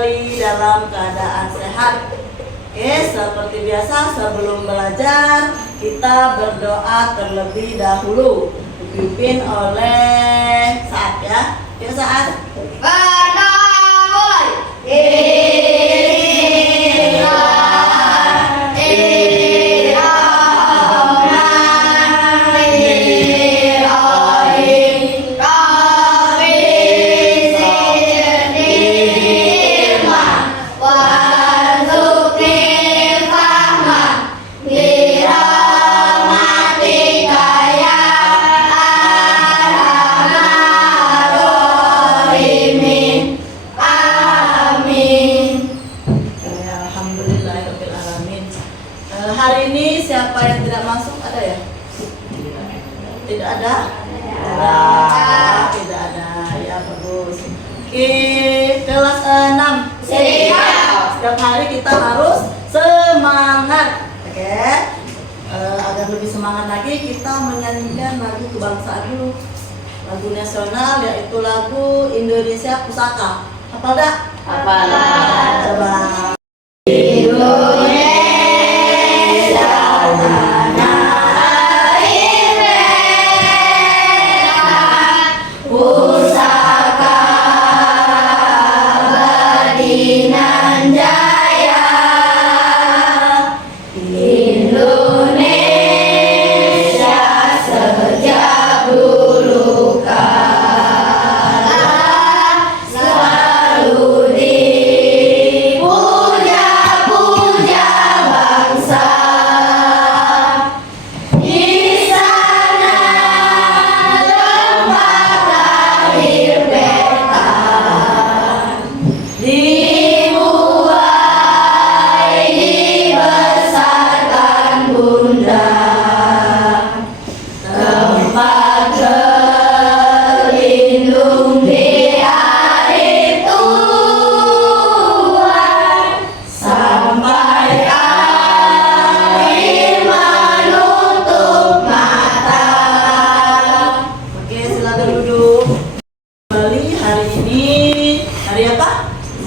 kembali dalam keadaan sehat. Oke, seperti biasa sebelum belajar kita berdoa terlebih dahulu, dipimpin oleh Saat ya. Yuk Saat. Berdoa Hari ini siapa yang tidak masuk? Ada ya? Tidak ada? Tidak ada. Ya bagus. Oke, kelas 6. Siap. Setiap hari kita harus semangat. Oke. Agar lebih semangat lagi kita menyanyikan lagu kebangsaan dulu. Lagu nasional yaitu lagu Indonesia Pusaka. Hafal dah? Hafal. Coba.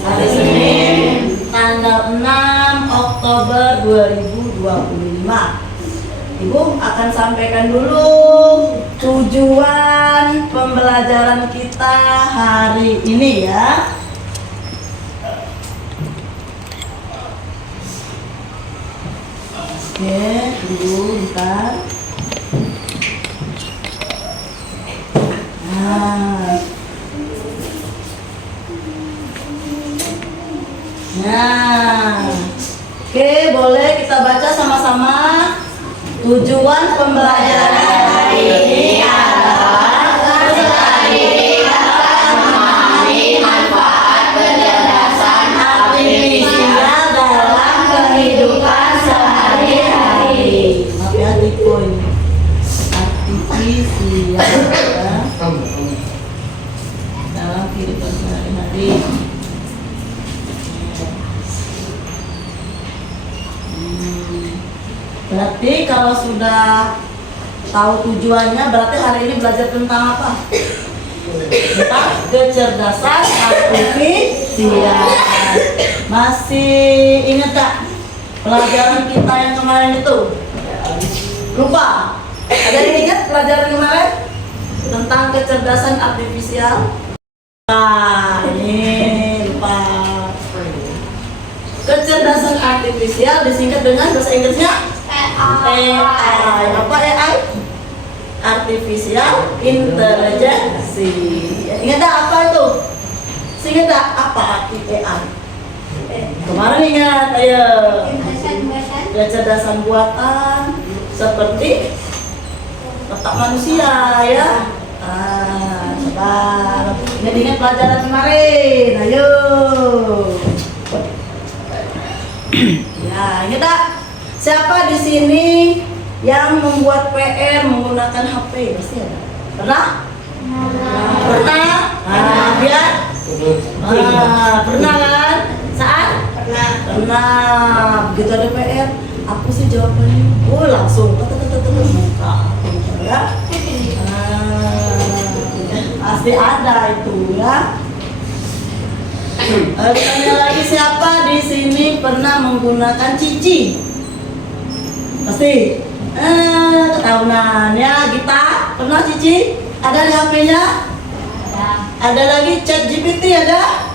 Hari Senin, tanggal 6 Oktober 2025. Ibu akan sampaikan dulu tujuan pembelajaran kita hari ini ya. Oke, tunggu bentar. Nah, oke, boleh kita baca sama-sama. Tujuan pembelajaran hari ini adalah Pelajari dapat memahami manfaat kecerdasan artifisial dalam kehidupan sehari-hari. Maaf ya, tipe ini. Artifisial ya. Dalam kehidupan sehari-hari. Berarti kalau sudah tahu tujuannya, berarti hari ini belajar tentang apa? Tentang kecerdasan artifisial. Masih ingat gak pelajaran kita yang kemarin itu? Lupa? Ada yang ingat pelajaran kemarin? Tentang kecerdasan artifisial? Nah, ini lupa. Kecerdasan artifisial disingkat dengan bahasa Inggrisnya AI. Apa AI? Artificial Intelligence. Ingat tak apa itu? Ingat tak apa arti AI? Kemarin ingat, ayo. Kecerdasan buatan seperti otak manusia ya. Coba ingat-ingat pelajaran kemarin. Ayo. Ya, ingat tak? Siapa di sini yang membuat PR menggunakan HP? Pasti ada. Pernah? Pernah? Biar? Pernah kan? Saat? Pernah. Begitu ada PR, apa sih jawabannya? Oh, langsung buka. Ya? Pasti ada itu ya. Tanya lagi, siapa di sini pernah menggunakan Cici? Pasti. Ketahuan ya, Gita pernah Cici? Ada di HP-nya? Ada lagi Chat GPT ada?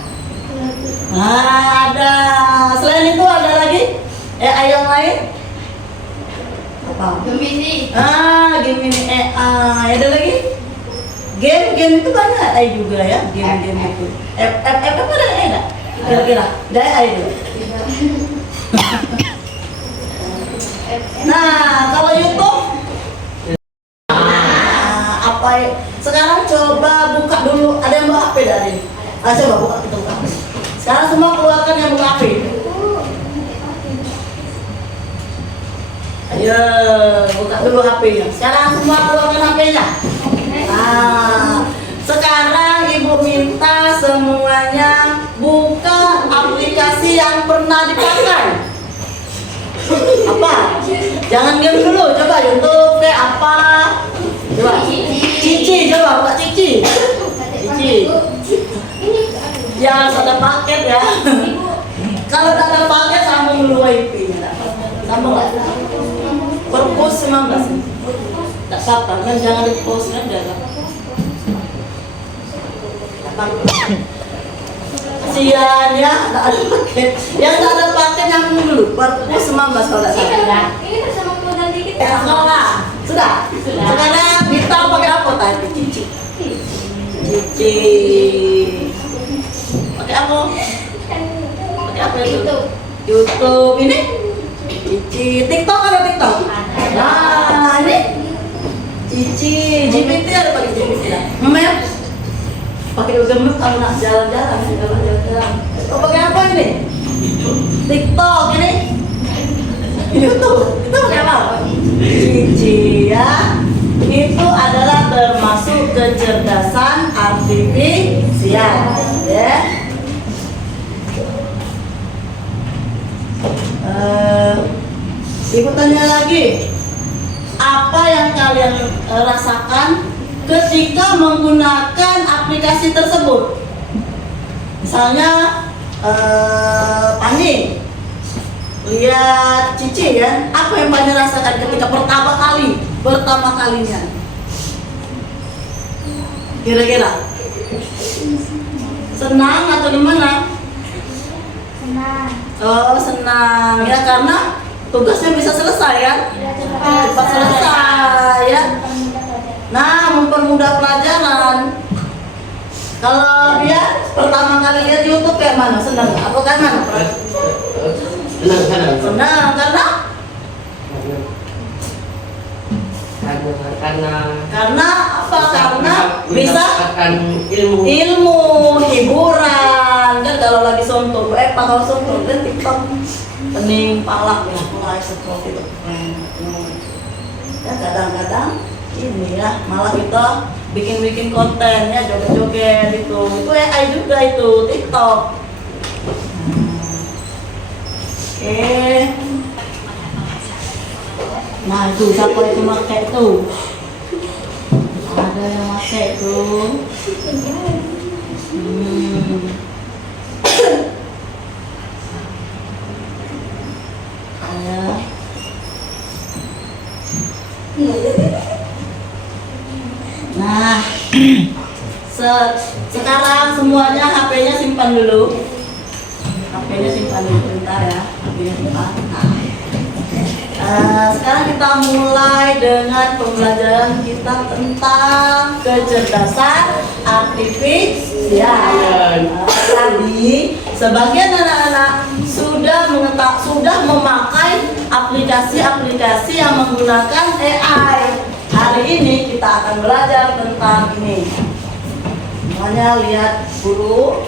Nah, ada. Selain itu ada lagi AI yang lain? Apa? Gemini. Gemini AI. Ada lagi? Game itu banyak AI juga ya, game itu. Apa ada AI enggak? Kira-kira. Ada AI itu. Nah, kalau YouTube apa ya? Sekarang coba buka dulu. Ada yang bawa HP dari? Coba buka, kita buka. Sekarang semua keluarkan yang buka HP. Ayo, buka dulu HP-nya. Sekarang semua keluarkan HP-nya. Nah, sekarang Ibu minta semuanya buka aplikasi yang pernah dipakai. Apa? Jangan game dulu, coba YouTube kayak apa? Coba. Cici, coba buka Cici. Cici. Ya, ada paket ya. Kalau tak ada paket sambung dulu WiFi-nya. Sambung nggak? Perpus 19. Tak apa, kan jangan di-post kan jangan. Kasihan ya, tak ada paket. Yang tak ada paket nyambung dulu. Perpus 19 kalau tak salah. Ini bersama modal dikit. Sekolah. Sudah. Sekarang kita pakai apa tadi? Cici. Cici. Pakai apa? Pakai apa itu? YouTube ini? Cici. TikTok ada TikTok? Nah, ini Cici. GPT ada pakai GPT lah. Mem. Pakai Google Map kalau nak jalan-jalan. Oh, pakai apa ini? TikTok ini? YouTube. Itu pakai apa? Cici ya. Itu adalah termasuk kecerdasan artifisial ya. Ibu tanya lagi, apa yang kalian rasakan ketika menggunakan aplikasi tersebut? Misalnya Pani lihat Cici ya, apa yang Pani rasakan ketika pertama kalinya? Kira-kira senang atau gimana? Senang. Oh, senang ya, karena tugasnya bisa selesai kan? Cepat selesai ya. Nah, mempermudah pelajaran. Kalau dia pertama kali lihat YouTube kayak mana? Senang atau kayak mana? Senang karena apa? Karena bisa ilmu, hiburan kan. Kalau lagi sontor, kalau sontor kan TikTok pening palak ya, mulai seperti itu. Ya kadang-kadang ini ya, malah kita bikin konten ya, joget-joget itu AI juga itu TikTok. Oke. Nah itu siapa itu pakai tuh? Ada yang pakai tuh. Nah, sekarang semuanya HP-nya simpan dulu. HP-nya simpan dulu bentar ya. HP-nya simpan. Sekarang kita mulai dengan pembelajaran kita tentang kecerdasan artifisial. Tadi sebagian anak-anak sudah memakai aplikasi-aplikasi yang menggunakan AI. Hari ini kita akan belajar tentang ini. Semuanya lihat dulu.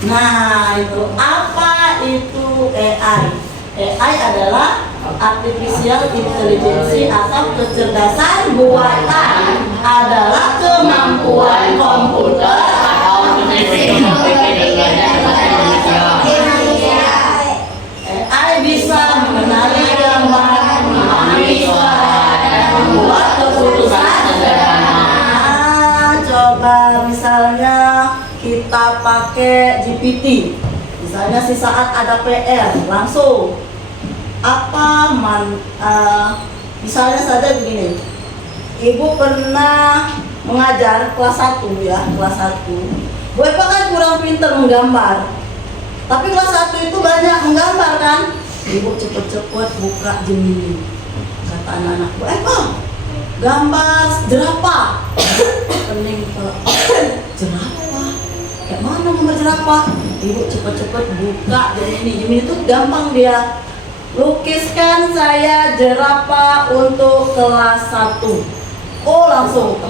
Nah, itu apa itu AI? AI adalah artificial intelligence atau kecerdasan buatan, adalah kemampuan komputer atau AI bisa mengenali gambar, memahami suara, dan membuat keputusan sederhana. dia pakai GPT. Misalnya si saat ada PR langsung misalnya saja begini. Ibu pernah mengajar kelas 1 ya, kelas 1. Bu Eva kan kurang pintar menggambar. Tapi kelas 1 itu banyak menggambar kan? Ibu cepet-cepet buka Gemini. Kata anak-anak, Bu Eva, gambar jerapah. Pening jerapah. Kayak mana gambar jerapah? Ibu cepet-cepet buka Gemini. Gemini itu gampang dia. Lukiskan saya jerapah untuk kelas 1. Oh, langsung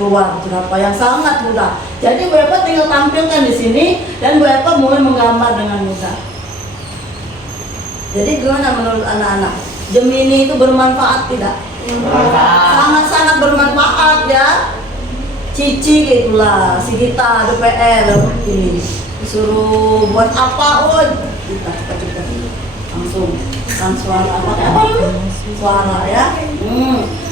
keluar jerapah yang sangat mudah. Jadi Bu Eva tinggal tampilkan di sini dan Bu Eva mulai menggambar dengan mudah. Jadi gimana menurut anak-anak? Gemini itu bermanfaat tidak? Sangat-sangat bermanfaat ya. Cici gitulah, si Gita ada PR ini disuruh buat apa, kita cepat-cepat langsung kan suara suara ya.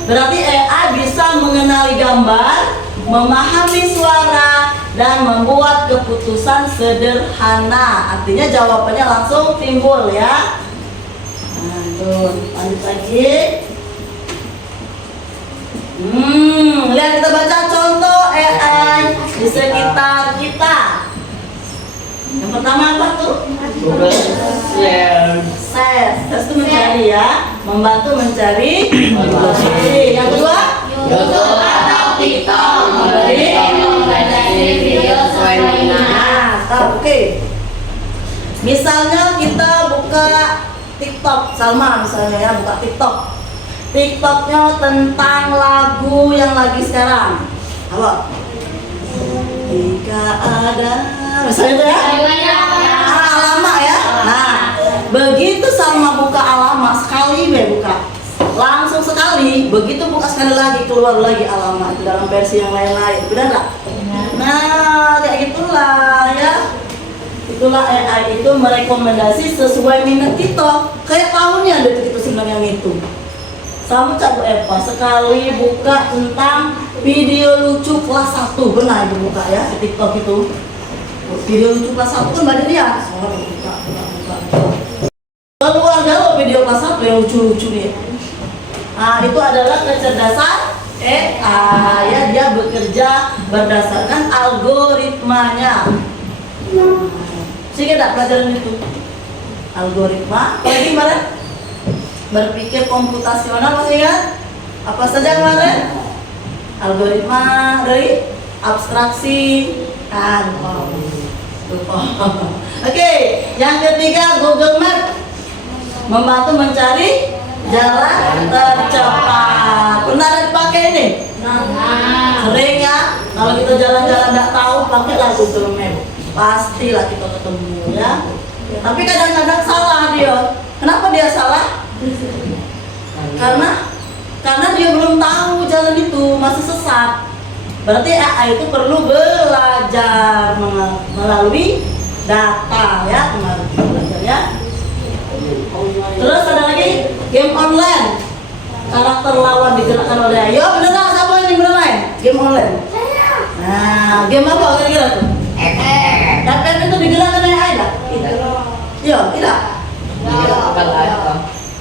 Berarti AI bisa mengenali gambar, memahami suara, dan membuat keputusan sederhana. Artinya jawabannya langsung timbul ya. Nah, tuh, lanjut lagi. Lihat kita baca contoh AI di sekitar kita. Yang pertama apa tuh? Google Search. Search itu mencari ya, membantu mencari. Yang kedua, YouTube atau TikTok memberi rekomendasi video sesuai minat. Oke. Misalnya kita buka TikTok, Salma misalnya ya, buka TikTok. TikToknya tentang lagu yang lagi sekarang. Apa? Jika ada, misalnya itu ya. Alamak ya. Nah, begitu Salma buka alamat sekali buka, langsung sekali. Begitu buka sekali lagi keluar lagi alamat itu dalam versi yang lain-lain. Benar nggak? Nah, kayak gitulah ya. Itulah AI itu merekomendasi sesuai minat kita. Kayak tahunnya ada itu sebenarnya yang itu. Sama Cak Bu Eva sekali buka tentang video lucu kelas 1, benar ibu buka ya di TikTok itu. Video lucu kelas 1 kan banyak dia. Buka. Keluar jauh video kelas 1 yang lucu-lucu nih. Nah, itu adalah kecerdasan AI ya, dia bekerja berdasarkan algoritmanya. Sih tidak pelajaran itu. Algoritma. Lagi kemarin berpikir komputasional masih ingat? Apa saja kemarin? Algoritma dari abstraksi kan. Oke, yang ketiga Google Map membantu mencari jalan tercepat. Pernah ada dipakai ini? Sering ya. Kalau kita jalan-jalan nggak tahu, pakailah Google Map. Pastilah kita ketemu ya. Tapi kadang-kadang salah dia. Kenapa dia salah? Karena dia belum tahu jalan itu, masih sesat. Berarti AI itu perlu belajar melalui data ya, belajar ya. Terus ada lagi game online. Karakter lawan digerakkan oleh AI. Yo beneran, siapa yang beneran? Game online. Nah, game apa kira-kira tuh? FF itu digerakkan oleh AI tak? Iya, tidak.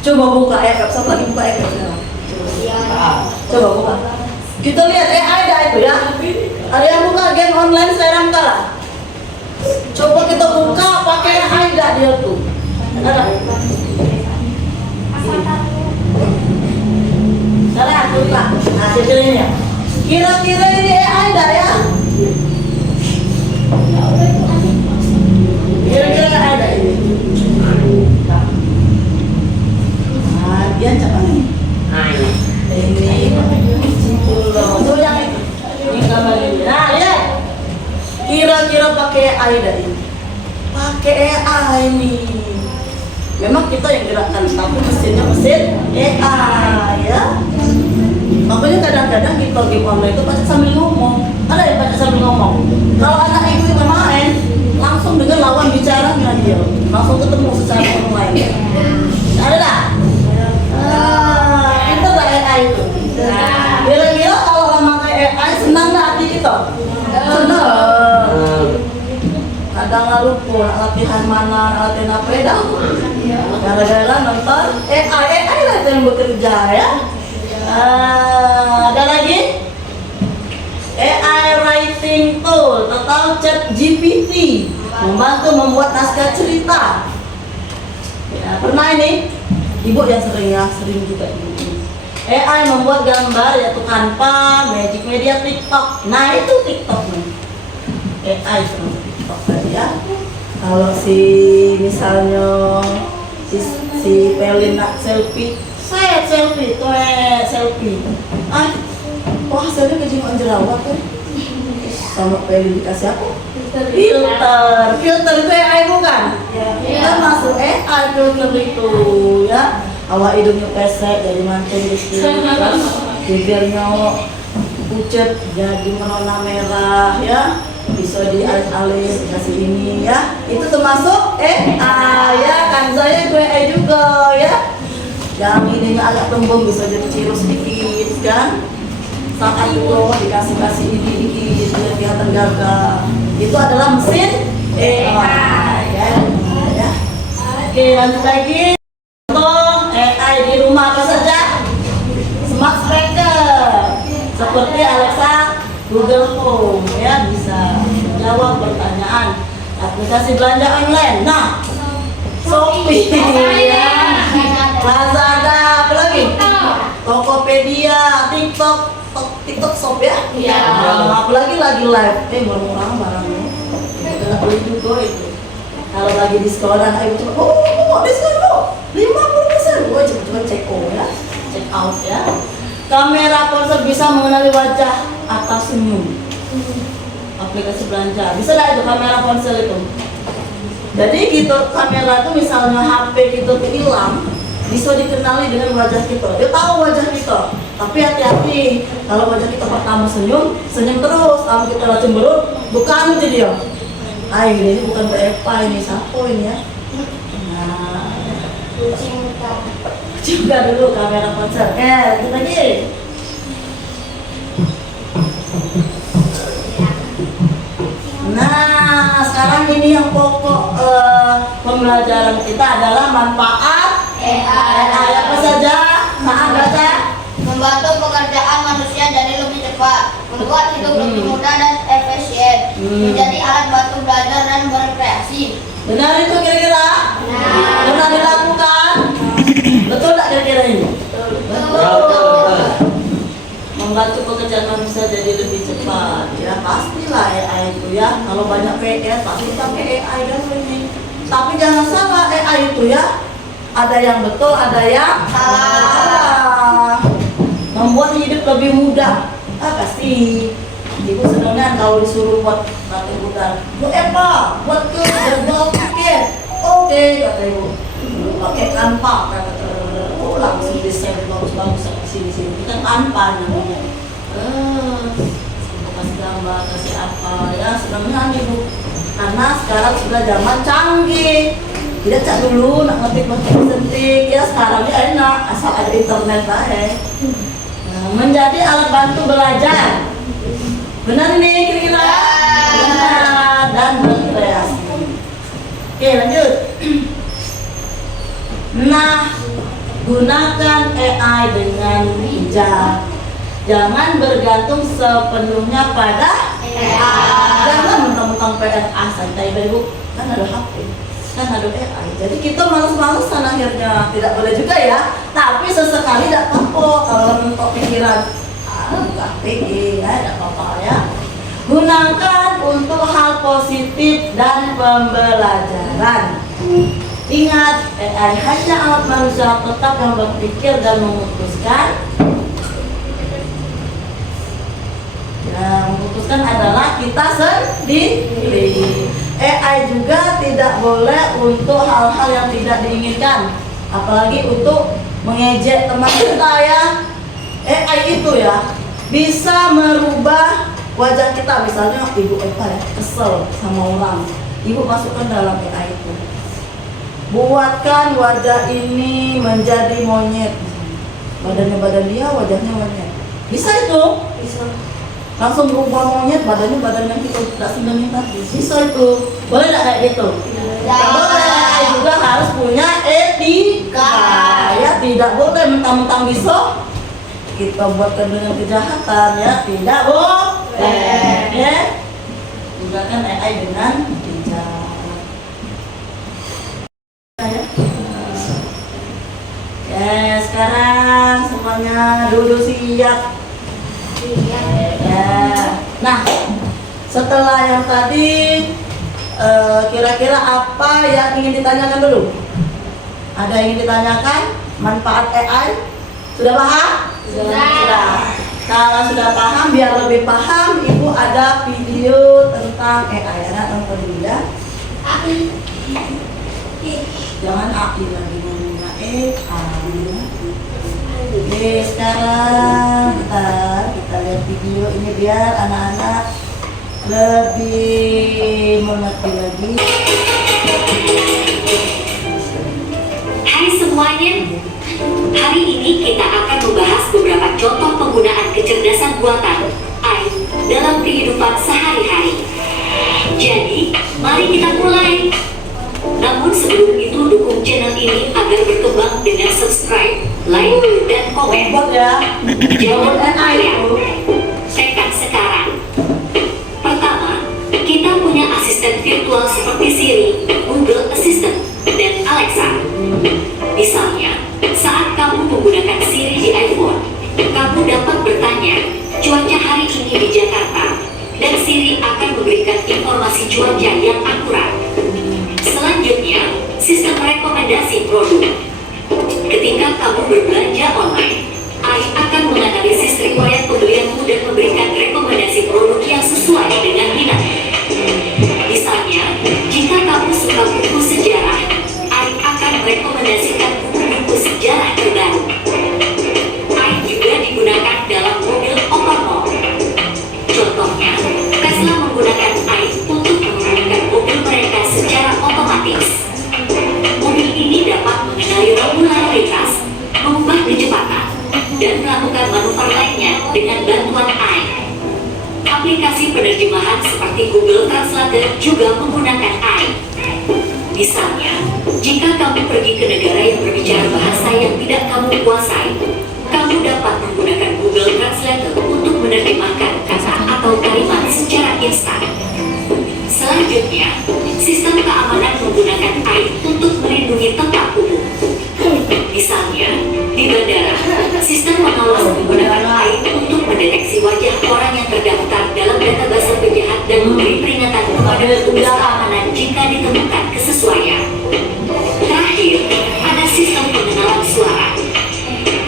Coba buka FF, siapa lagi buka FF sekarang? Coba buka. Kita lihat AI dah itu ya. Ada yang buka game online sekarang kalah. Coba kita buka pakai AI dah dia tuh. Ada. Sekarang aku buka. Nah, hasilnya. Kira-kira ini AI dah ya? Kira-kira ada ini. Dia cepat nih. Ini tuh yang ini gambar ini. Nah, lihat. Kira-kira pakai AI dari ini. Pakai AI ini. Memang kita yang gerakkan, tapi mesinnya mesin AI ya. Makanya kadang-kadang kita game online itu pasti sambil ngomong. Ada yang pasti sambil ngomong. Kalau anak ibu itu main, langsung dengan lawan bicaranya dia, langsung ketemu secara online. Ada tak? Kita tak AI itu. Kira-kira kalau lama kayak AI senang nggak hati kita? Senang. selalu lupa latihan mana, latihan apa ya dah. Gara-gara nonton AI lah yang bekerja ya. Ada lagi AI writing tool atau chat GPT membantu membuat naskah cerita. Ya, pernah ini ibu yang sering juga ini. AI membuat gambar yaitu Canva, Magic Media, TikTok. Nah itu TikTok nih. AI sama TikTok tadi ya. Kalau misalnya si Pelin nak selfie, saya selfie, selfie. Wah hasilnya kejiwaan jerawat tuh. Sama Pelin dikasih apa? Filter itu AI bukan? Kita masuk AI filter itu ya. Awak hidungnya pesek jadi mancing gitu, bibirnya pucat jadi warna merah ya, bisa dialis-alis dikasih ini ya. Itu termasuk AI ya kan, saya AI juga ya. Yang ininya agak tembem bisa jadi ciru sedikit kan. Saat itu dikasih ini dikit biar kelihatan gagah. Itu adalah mesin AI ya. Oke, lanjut lagi. Contoh AI di rumah apa saja? Smart speaker seperti Alexa, Google Home ya, bisa menjawab pertanyaan. Aplikasi belanja online. Nah, Shopee ya. Lazada, apa lagi? Tokopedia, TikTok Shop ya. Apalagi lagi live, murah-murah barangnya. Kita beli juga itu. Kalau lagi diskon, ayo coba, diskon lo 50%. Coba check out ya. Kamera ponsel bisa mengenali wajah atau senyum. Aplikasi belanja, bisa lah itu kamera ponsel itu. Jadi gitu, kamera itu misalnya HP gitu hilang, bisa dikenali dengan wajah kita. Dia tahu wajah kita. Tapi hati-hati, kalau wajah kita pertama senyum terus. Kalau kita lagi cemberut, bukan itu dia. Ini bukan apa ini, sapo ini ya. Nah, juga dulu kamera ponsel. Lanjut lagi. Nah, sekarang ini yang pokok pembelajaran kita adalah manfaat AI apa saja? Saat baca Membantu pekerjaan manusia jadi lebih cepat, membuat hidup lebih mudah dan efisien, menjadi alat bantu belajar dan berkreasi. benar itu kira-kira? Pernah dilakukan? Betul tak kira-kira ini? Betul. Membantu pekerjaan manusia jadi lebih cepat. Ya pastilah AI itu ya. Kalau banyak PR pasti pakai AI kan ini. Tapi jangan salah, AI itu ya ada yang betul, ada yang salah. Membuat hidup lebih mudah. Pasti. Ibu senangnya kalau disuruh buat satu putar. Bu Eva, buat ke jadwal tiket. Oke, kata ibu. Pakai Canva, langsung desain bagus-bagus sini. Kita Canva namanya. Kasih gambar, kasih apa ya, senangnya ibu. Karena sekarang sudah zaman canggih. Tidak cak dulu nak ngetik sentik ya, sekarang ini enak asal ada internet aja. Menjadi alat bantu belajar. Benar ini kira-kira? Benar dan berkreasi. Oke, lanjut. Nah, gunakan AI dengan bijak. Jangan bergantung sepenuhnya pada AI. Jangan mentang-mentang PNA santai ibu, kan ada HP, kan ada AI. Jadi kita males-malesan akhirnya, tidak boleh juga ya. Tapi sesekali tidak apa-apa kalau mentok pikiran. Bukan PG ya, tidak apa-apa ya. Gunakan untuk hal positif dan pembelajaran. Ingat, AI hanya alat manusia tetap yang berpikir dan memutuskan. Memutuskan adalah kita sendiri. AI juga tidak boleh untuk hal-hal yang tidak diinginkan, apalagi untuk mengejek teman kita ya. AI itu ya bisa merubah wajah kita. Misalnya ibu Eva ya kesel sama orang, ibu masukkan dalam AI itu, buatkan wajah ini menjadi monyet, badan dia wajahnya monyet. Bisa itu? Bisa. langsung berubah monyet, badannya badan yang kita tidak senangin tadi. Bisa itu, boleh nggak kayak gitu? Tidak boleh. Juga harus punya etika. Ya tidak boleh mentang-mentang bisa kita buatkan dengan kejahatan, ya tidak boleh. Ya, gunakan AI dengan bijak. Ya, sekarang semuanya duduk siap. Ya. Nah, setelah yang tadi, kira-kira apa yang ingin ditanyakan dulu? Ada yang ingin ditanyakan? Manfaat AI? Sudah paham? Sudah. Kalau sudah paham, biar lebih paham, Ibu ada video tentang AI. Ada nonton dulu ya. Jangan AI lagi ngomongnya AI. Oke, sekarang kita lihat video ini biar anak-anak lebih mengerti lagi. Hai semuanya, hari ini kita akan membahas beberapa contoh penggunaan kecerdasan buatan AI dalam kehidupan sehari-hari. Jadi, mari kita mulai. Namun sebelum itu dukung channel ini agar berkembang dengan subscribe, like, dan komen. Jangan lupa ya, tekan sekarang. Pertama, kita punya asisten virtual seperti Siri, Google Assistant, dan Alexa. Misalnya, saat kamu menggunakan Siri di iPhone, kamu dapat bertanya, cuaca hari ini di Jakarta, dan Siri akan memberikan informasi cuaca yang akurat. Selanjutnya, sistem rekomendasi produk. Ketika kamu berbelanja online, AI akan menganalisis riwayat pembelianmu dan memberikan rekomendasi produk yang sesuai dengan minat. Misalnya, jika kamu suka buku sejarah, AI akan merekomendasikan buku-buku sejarah terbaru. AI juga digunakan dalam mobil otonom. Contohnya, Tesla menggunakan AI untuk mengemudikan mobil mereka secara otomatis. Mobil ini dapat mengenali rambu lalu lintas, mengubah kecepatan, dan melakukan manuver lainnya dengan bantuan AI. Aplikasi penerjemahan seperti Google Translate juga menggunakan AI. Misalnya, jika kamu pergi ke negara yang berbicara bahasa yang tidak kamu kuasai, kamu dapat menggunakan Google Translate untuk menerjemahkan kata atau kalimat secara instan. Selanjutnya, sistem keamanan menggunakan AI untuk melindungi tempat umum. Misalnya, di bandara, sistem pengawas menggunakan AI untuk mendeteksi wajah orang yang terdaftar dalam database penjahat dan memberi peringatan kepada petugas keamanan jika ditemukan kesesuaian. Terakhir, ada sistem pengenalan suara.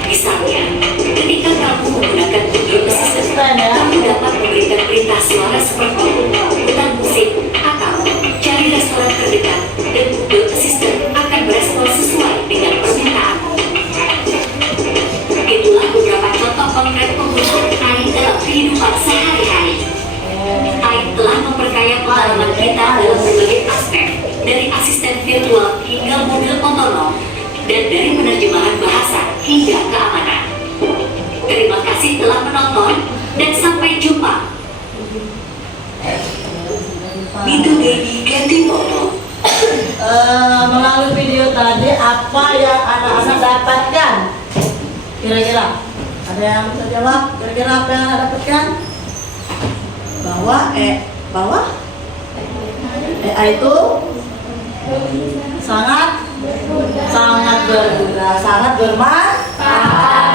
Misalnya, ketika kamu menggunakan Google Assistant, kamu dapat memberikan perintah suara seperti putar musik atau cari restoran terdekat, dan Google Assistant akan berespon sesuai dengan permintaan. Itulah beberapa contoh konkret penggunaan AI dalam kehidupan sehari-hari. AI telah memperkaya pengalaman kita dalam berbagai aspek, dari asisten virtual hingga mobil otonom, dan dari penerjemahan bahasa hingga keamanan. Terima kasih telah menonton, dan sampai jumpa. Itu baby ganti foto. Melalui video tadi, apa yang anak-anak dapatkan? Kira-kira ada yang bisa jawab? Kira-kira apa yang anak dapatkan? Bahwa AI itu sangat berguna, sangat bermanfaat.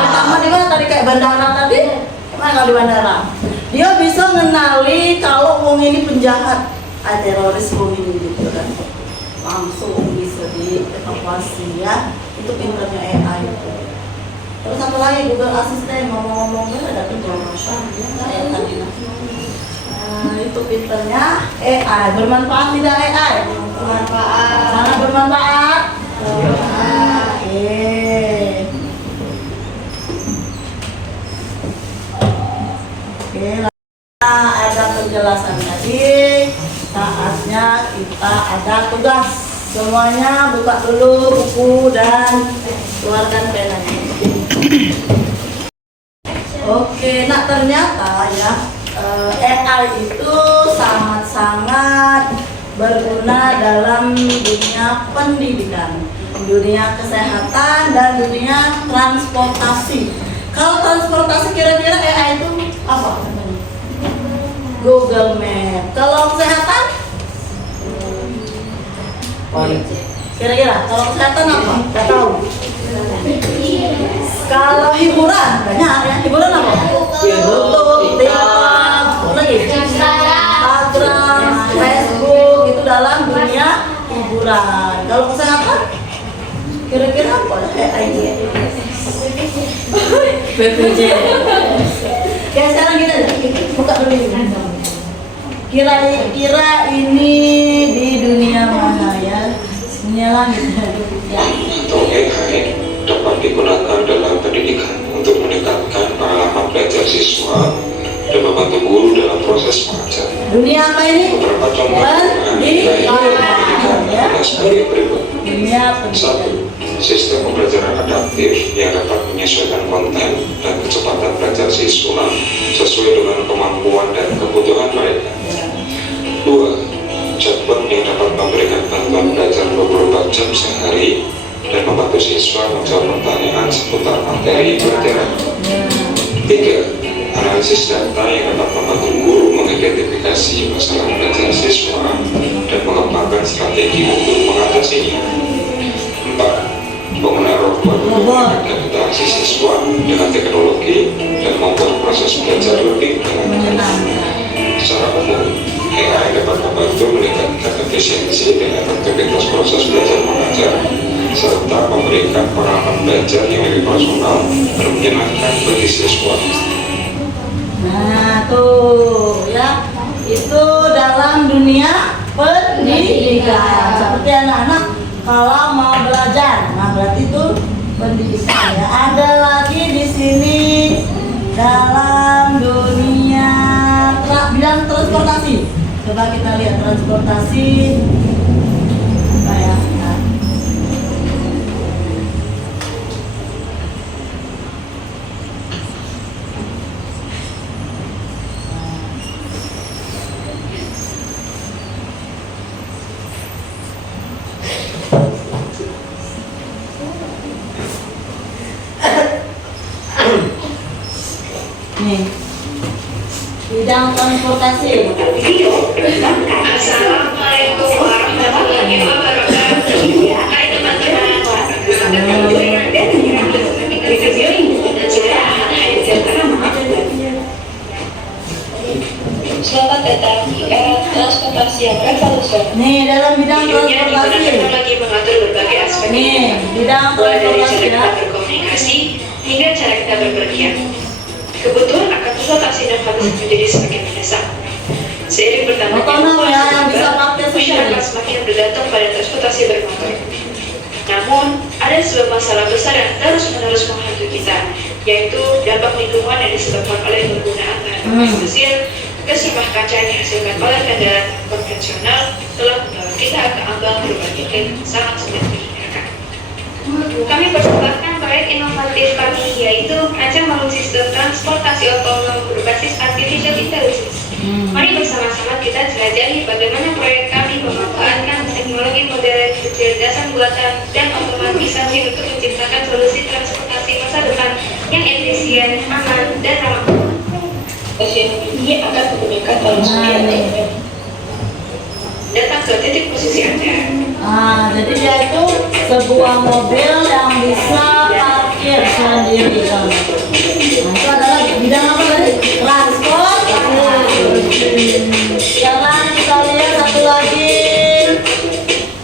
Pertama di mana tadi, kayak bandara tadi? Mana kalau di bandara? Dia bisa mengenali kalau wong ini penjahat, teroris wong ini gitu kan. Langsung bisa dievakuasi ya. Itu pintarnya AI. Terus satu lagi Google Assistant, ngomong-ngomongnya ada penjelasan ya kayak tadi. Itu pintarnya AI. Bermanfaat tidak AI? Bermanfaat. Sangat bermanfaat. Oke. Oke, ada penjelasan tadi. Saatnya kita ada tugas. Semuanya buka dulu buku dan keluarkan penanya. Oke, nah ternyata ya AI itu sangat-sangat berguna dalam dunia pendidikan, dunia kesehatan, dan dunia transportasi. Kalau transportasi kira-kira AI itu apa? Google Map. Kalau kesehatan? Kira-kira kalau kesehatan apa? Nggak tahu. Kalau hiburan banyak ya. Hiburan apa? YouTube, TikTok, lagi Instagram, Facebook, itu dalam dunia hiburan. Kalau kesehatan? Kira-kira apa? AI. BPJS. Ya sekarang kita buka dulu ini. Kira-kira ini di dunia mana ya? Menyelang ya. Atau AI dapat digunakan dalam pendidikan untuk meningkatkan pengalaman belajar siswa dan membantu guru dalam proses mengajar. Dunia apa ini? Beberapa contoh penggunaan AI dalam pendidikan adalah sebagai berikut. Dunia pendidikan. 1. Sistem pembelajaran adaptif yang dapat menyesuaikan konten dan kecepatan belajar siswa sesuai dengan kemampuan dan kebutuhan mereka. 2. Chatbot yang dapat memberikan bantuan belajar 24 jam sehari dan membantu siswa menjawab pertanyaan seputar materi pelajaran. 3. Analisis data yang dapat membantu guru mengidentifikasi masalah belajar siswa dan mengembangkan strategi untuk mengatasinya. 4. Penggunaan robot untuk mengadaptasi siswa dengan teknologi dan membuat proses belajar lebih menyenangkan. Secara umum, AI dapat membantu meningkatkan efisiensi dan efektivitas proses belajar mengajar, serta memberikan pengalaman belajar yang lebih personal dan menyenangkan bagi siswa. Nah tuh ya, itu dalam dunia pendidikan. Seperti anak-anak kalau mau belajar, nah berarti itu pendidikan ya. Ada lagi di sini dalam dunia bidang transportasi. Coba kita lihat transportasi. Apa ya? Nah. Nih, bidang transportasi. Assalamualaikum warahmatullahi wabarakatuh. Hai teman-teman, Selamat datang di era transportasi yang revolusioner. Nih, dalam bidang Hidupnya transportasi. digunakan lagi mengatur berbagai aspek Nih, hidup, bidang mulai dari cara transportasi kita ya. berkomunikasi hingga cara kita berpergian. Kebutuhan akan transportasi dan logistik menjadi semakin mendesak. Seiring bertambahnya Otonom ya, yang bisa pakai sendiri. masyarakat semakin bergantung pada transportasi bermotor. Namun, ada sebuah masalah besar yang terus-menerus menghantui kita, yaitu dampak lingkungan yang disebabkan oleh penggunaan bahan fosil. Gas rumah kaca yang dihasilkan oleh kendaraan konvensional telah membawa kita ke ambang berbagai iklim sangat sulit dihindarkan. Kami persembahkan proyek inovatif kami, yaitu Rancang Sistem Transportasi Otonom berbasis Artificial Intelligence. Mari bersama-sama kita jelajahi bagaimana proyek kami memanfaatkan teknologi modern kecerdasan buatan dan otomatisasi untuk menciptakan solusi transportasi masa depan yang efisien, aman, dan ramah lingkungan. Mesin ini akan menggunakan manusia datang ke titik posisi Anda. Jadi dia itu sebuah mobil yang bisa parkir sendiri. Nah, itu adalah bidang apa tadi? Transport. Sekarang kita lihat satu lagi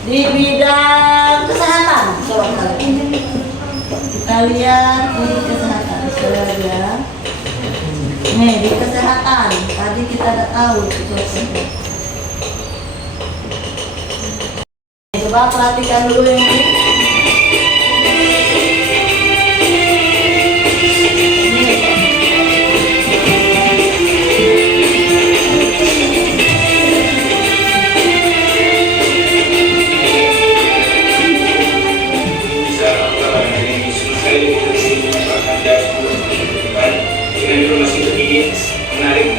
di bidang kesehatan. Coba kita lihat di kesehatan. Coba ya. Nih di kesehatan. Tadi kita nggak tahu. Coba perhatikan dulu yang ini. Informasi pendidik menarik,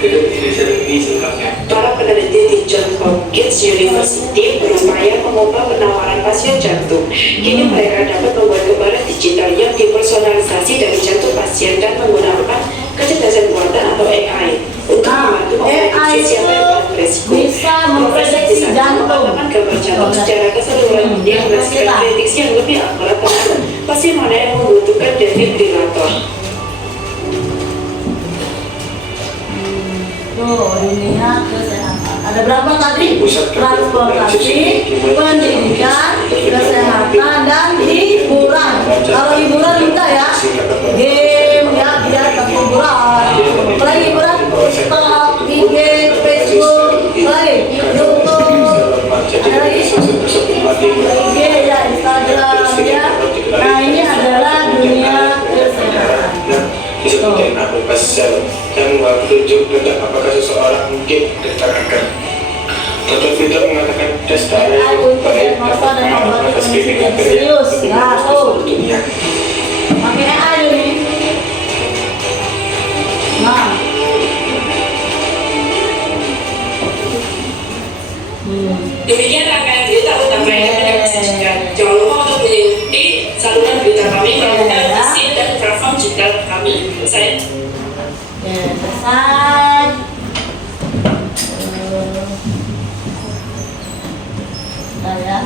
Gedung Indonesia Negeri selengkapnya. Para peneliti di Johns Hopkins University berupaya mengubah penawaran pasien jantung. Kini mereka dapat membuat gambaran digital yang dipersonalisasi dari jantung pasien dan menggunakan kecerdasan buatan atau AI untuk membantu memprediksi siapa yang paling beresiko. bisa memprediksi jantung. Mengembangkan gambar jantung secara keseluruhan ini menghasilkan prediksi yang lebih akurat tentang pasien mana yang membutuhkan defibrilator. Tuh, dunia kesehatan. Ada berapa tadi? Pusat Transportasi, pendidikan, kesehatan, dan hiburan. Kalau hiburan enggak ya? Game ya, biar hiburan. Play hiburan, TikTok, IG, Facebook, play YouTube. Ada lagi? IG ya, Instagram ya. Nah, ini adalah dunia kesehatan. Disebutkan apa sel yang menunjuk tentang apakah seseorang mungkin terkena. Dr. Peter mengatakan tes darah yang baik dapat mengalami screening kanker yang lebih bagus di seluruh dunia. Pakai AI nih. Nah. Demikian rangkaian berita utama yang dapat disajikan. Jangan lupa untuk mengikuti saluran berita kami melalui visi dan platform digital kami. Saya Ya, selesai. Nah ya.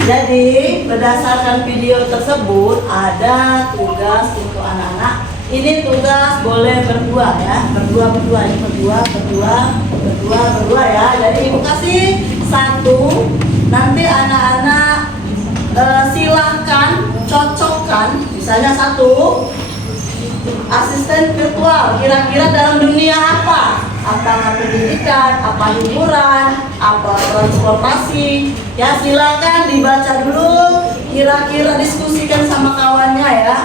Jadi berdasarkan video tersebut ada tugas untuk anak-anak. Ini tugas boleh berdua ya, berdua ini berdua ya. Jadi ibu kasih satu, nanti anak-anak silahkan cocokkan, misalnya satu, asisten virtual kira-kira dalam dunia apa? Apakah pendidikan, apa hiburan, apa transportasi? Ya silakan dibaca dulu, kira-kira diskusikan sama kawannya ya.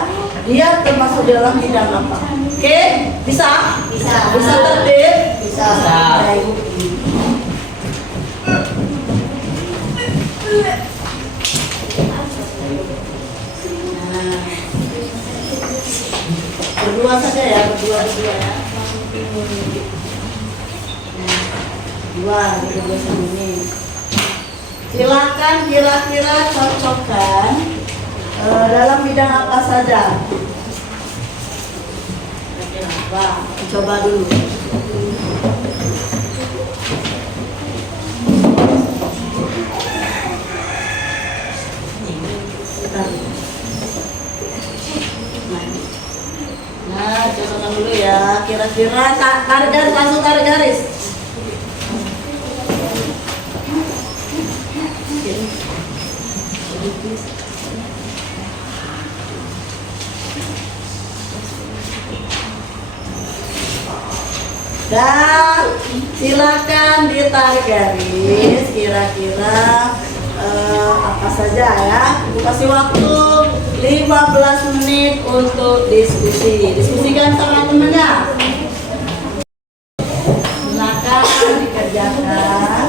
Dia termasuk dalam bidang apa? Oke, bisa? Bisa tertib? Bisa. Baik. Nah, berdua saja ya, berdua ya. Berdua sendiri. Silakan kira-kira cocokkan dalam bidang apa saja. Kira-kira apa? Coba dulu. Nah, cocokkan dulu ya. Kira-kira tarik garis, langsung tarik garis. Dan silakan ditarik garis kira-kira apa saja ya. Aku kasih waktu 15 menit untuk diskusikan sama temennya. Silakan dikerjakan.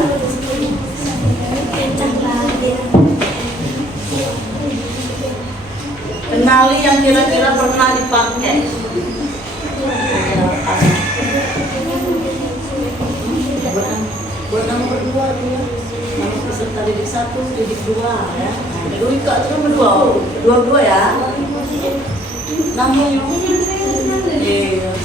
Kenali yang kira-kira pernah dipakai. Buat nama berdua dia. Nama peserta didik 1, didik 2 ya. Dulu itu kan dua ya. Namanya. Iya.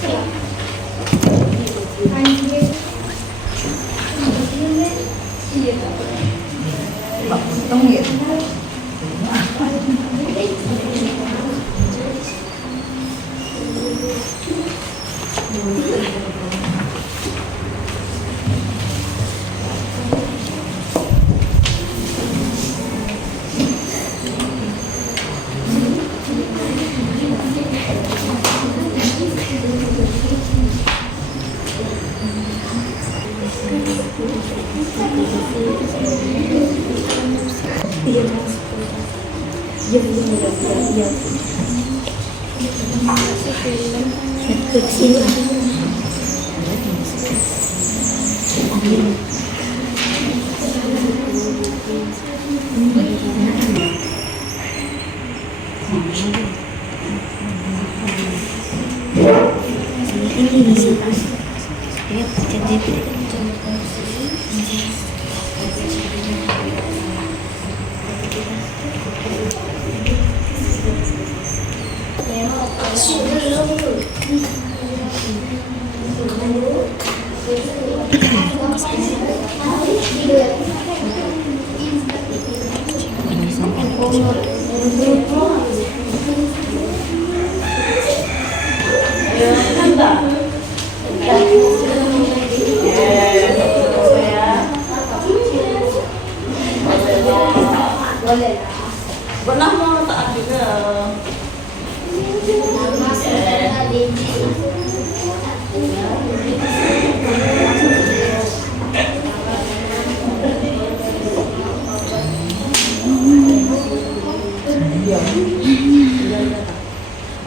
Pernah mau taat juga.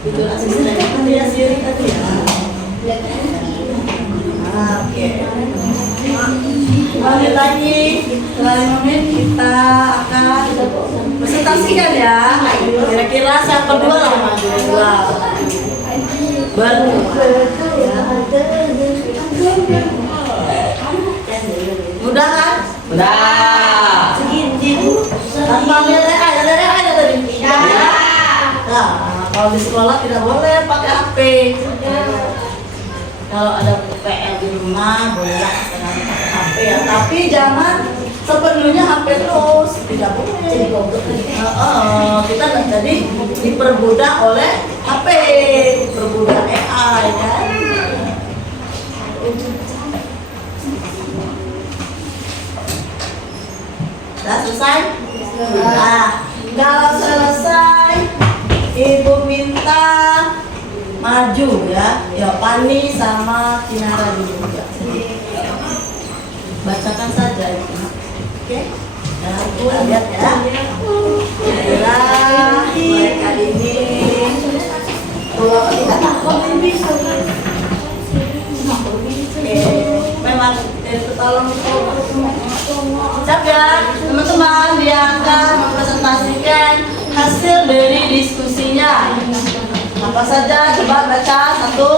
Itu asisten tadi ya, Siri tadi ya. Oke. Lanjut lagi. Setelah 5 menit kita akan presentasikan ya. Kira-kira siapa dua lah maju dua. Baru. Mudah kan? Udah. Tanpa nilai aja tadi. Nah, kalau di sekolah tidak boleh pakai HP. Kalau ada PR di rumah bolehlah pakai HP ya, tapi jangan sepenuhnya HP terus, tidak boleh. Kita kan jadi diperbudak oleh HP, diperbudak AI kan. Sudah selesai? Nah, kalau selesai Ibu minta maju ya, Pani sama Kinara dulu juga. Bacakan saja itu. Oke. Nah, kita lihat ya. Inilah mereka ini. Memang itu tolong siap ya teman-teman, dia akan mempresentasikan hasil dari diskusinya. Apa saja? Coba baca satu.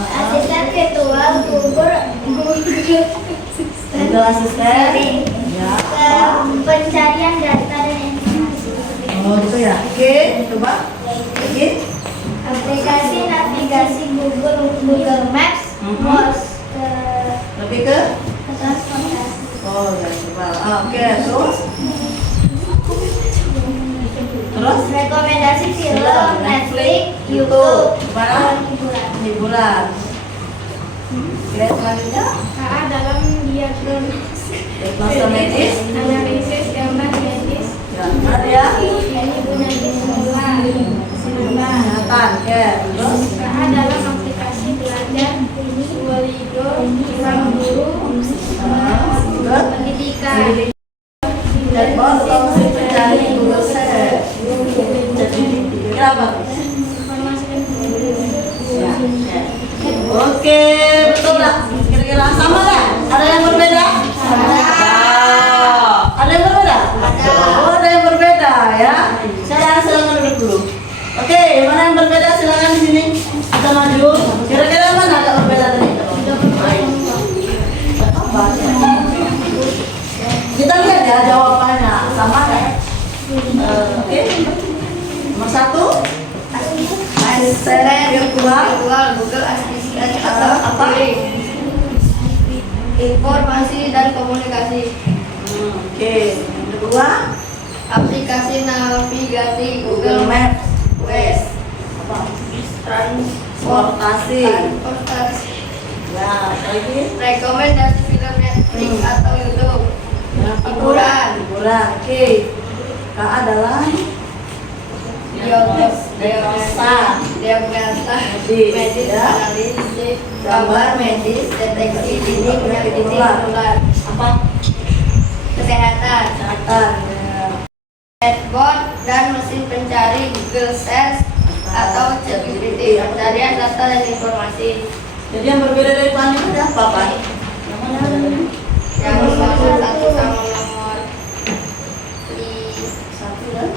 Asisten ketua gugur Itu asisten. Ya. pencarian data dan informasi. Oh itu ya. Oke, coba. Lagi. Aplikasi navigasi Google Maps Lebih ke? transportasi. Oh ya coba. Oke, terus. Terus Rekomendasi film Netflix, YouTube, Mana? hiburan. Hiburan. Oke, selanjutnya dalam diagram diagnosa medis. analisis gambar medis. Gambar ya. Ini guna semula. Kesehatan. Oke, terus Dalam aplikasi belajar Duolingo, ruang guru, Good. pendidikan. Chatbot atau mesin pencari Google Search. Jadi apa? Ya, ya. Oke, betul nggak? Kira-kira sama nggak? Ada yang berbeda? Ada yang berbeda? Oh, ada yang berbeda ya. Silakan duduk dulu. Oke, mana yang berbeda? Silakan di sini. Kita maju. Kira-kira mana agak berbeda tadi? Apa? Kita lihat ya jawabannya sama kan? Oke. Nomor 1 asisten virtual Google Assistant apa? informasi dan komunikasi. Oke. Yang kedua Aplikasi navigasi Google Maps. Waze. Apa? Transportasi. Transportasi. Ya, lagi. Rekomendasi film Netflix atau YouTube. Hiburan. Oke. KA adalah diagnosa medis, ya. analisis gambar medis, deteksi dini penyakit menular, Apa? kesehatan, Kesehatan. Ya. chatbot dan mesin pencari Google Search atau ChatGPT, pencarian data dan informasi. Jadi yang berbeda dari Pani itu ada apa, Pak? Yang nomor 1 sama nomor Satu dan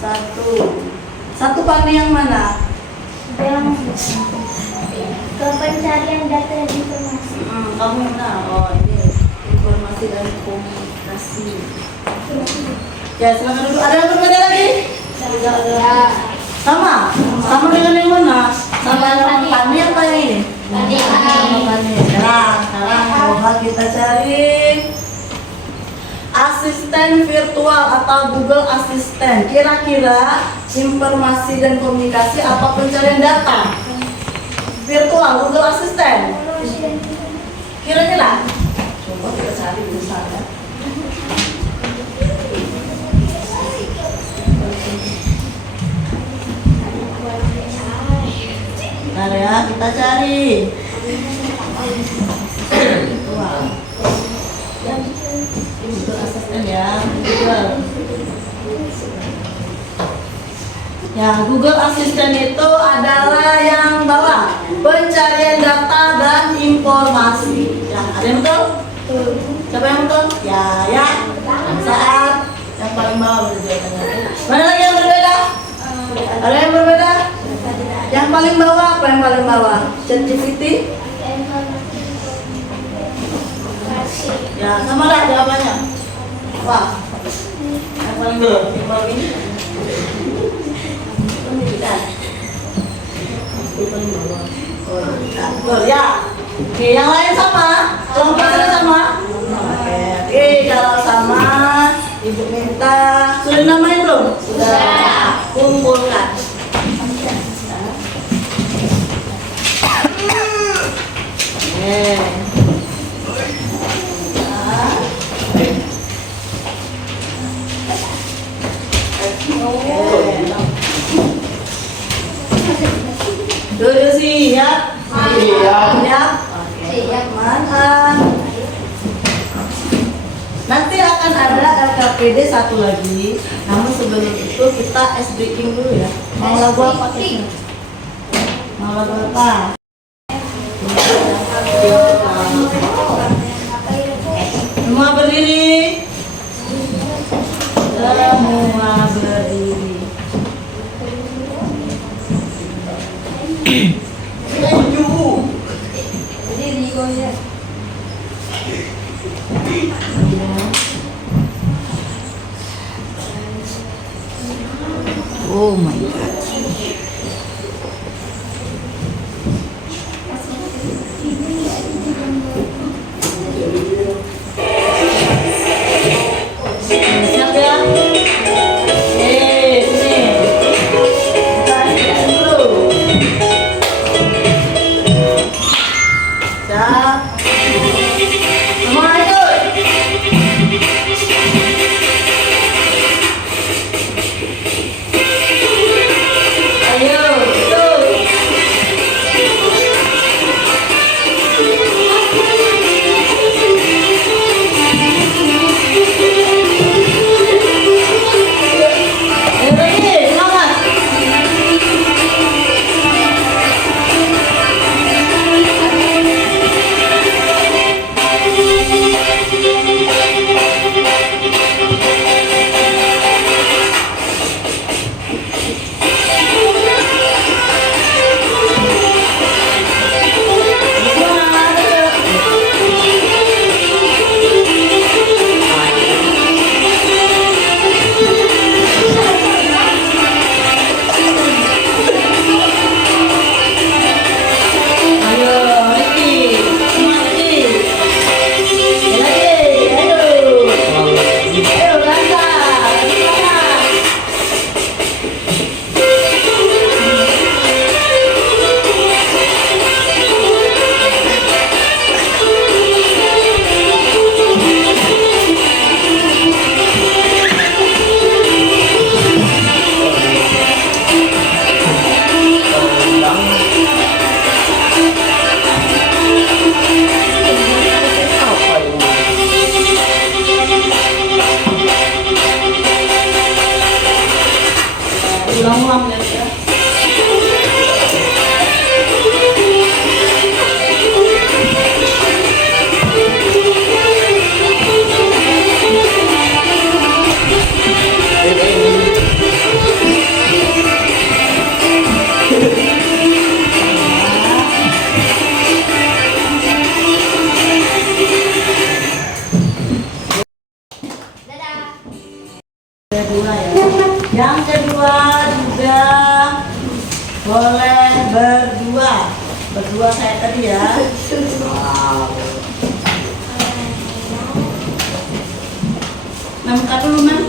Satu Fani yang mana? Yang ke pencarian data dan informasi. Kamu mana? Oh ini informasi dan komunikasi. Ya silakan duduk. Ada yang berbeda lagi? Sama dengan yang mana? Sama yang Fani apa yang ini? Tadi Fani. Sekarang coba kita cari asisten virtual atau Google Assistant. Kira-kira informasi dan komunikasi apa pencarian data? Virtual Google Assistant. Kira-kira? Coba kita cari misalnya. Bentar ya, kita cari. Virtual. Google Assistant ya, Google. Ya, Google Assistant itu adalah yang bawah pencarian data dan informasi. Ya, ada yang betul? Siapa yang betul? Ya. Saat yang paling bawah berbeda. Mana lagi yang berbeda? Ada yang berbeda? Yang paling bawah apa yang paling bawah? ChatGPT? Ya, sama lah jawabannya. Wah, yang paling bawah, yang bawah ini. Betul ya. Oke, yang lain sama? Kelompoknya sama? Oke, kalau sama, Ibu minta sudah namain belum? Sudah. Kumpulkan. Sudah siap? Siap. Siap. Mana? Nanti akan ada LKPD satu lagi. Namun sebelum itu kita ice breaking dulu ya. Mau lagu apa kita? Mau lagu apa? Semua berdiri. Semua berdiri. Oh my god. Siap ya? Sini. Tarik dulu. Siap. Semua ikut. Ayo, tuh. Ayo lagi, semangat. Semangat, ayo. Ayo, Ricky. Semangat, Ricky. Lagi, ayo. Ayo, langkah. Semangat. Ulang-ulang ya. siswa juga boleh berdua kayak tadi ya. Buka dulu, Mam.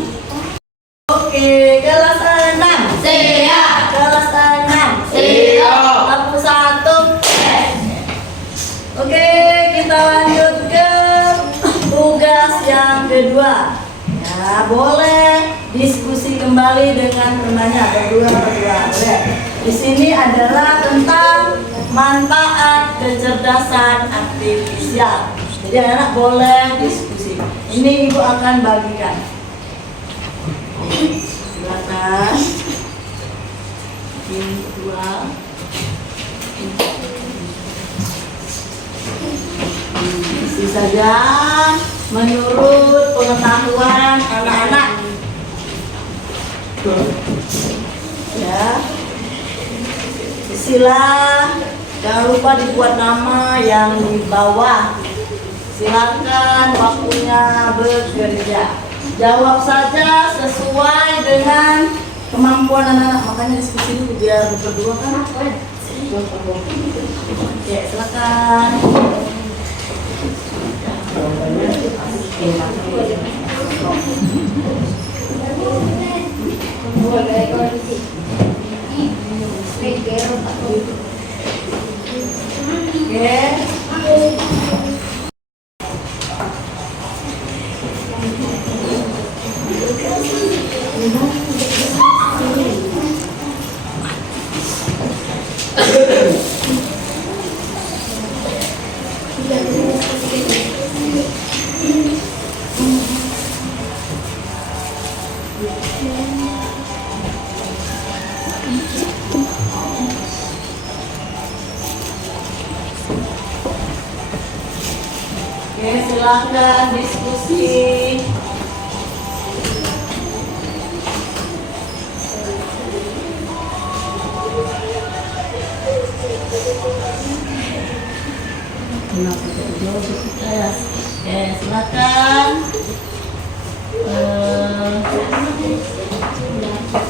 Oke, kelas 6. Siap. Kelas 6. Siap. Lampu 1. Oke, kita lanjut ke tugas yang kedua. Ya, boleh diskusi kembali dengan temannya berdua. Boleh. Di sini adalah tentang manfaat kecerdasan artifisial. Jadi anak boleh diskusi. Ini ibu akan bagikan. Silakan. Ini dua. Isi saja menurut pengetahuan anak-anak. Ya. Isilah, jangan lupa dibuat nama yang di bawah. Silakan, waktunya bekerja. Jawab saja sesuai dengan kemampuan anak-anak. Makanya diskusi dulu biar berdua kan. Oke, silakan. Oke, silakan diskusi. Kenapa jauh ya? Oke, silakan.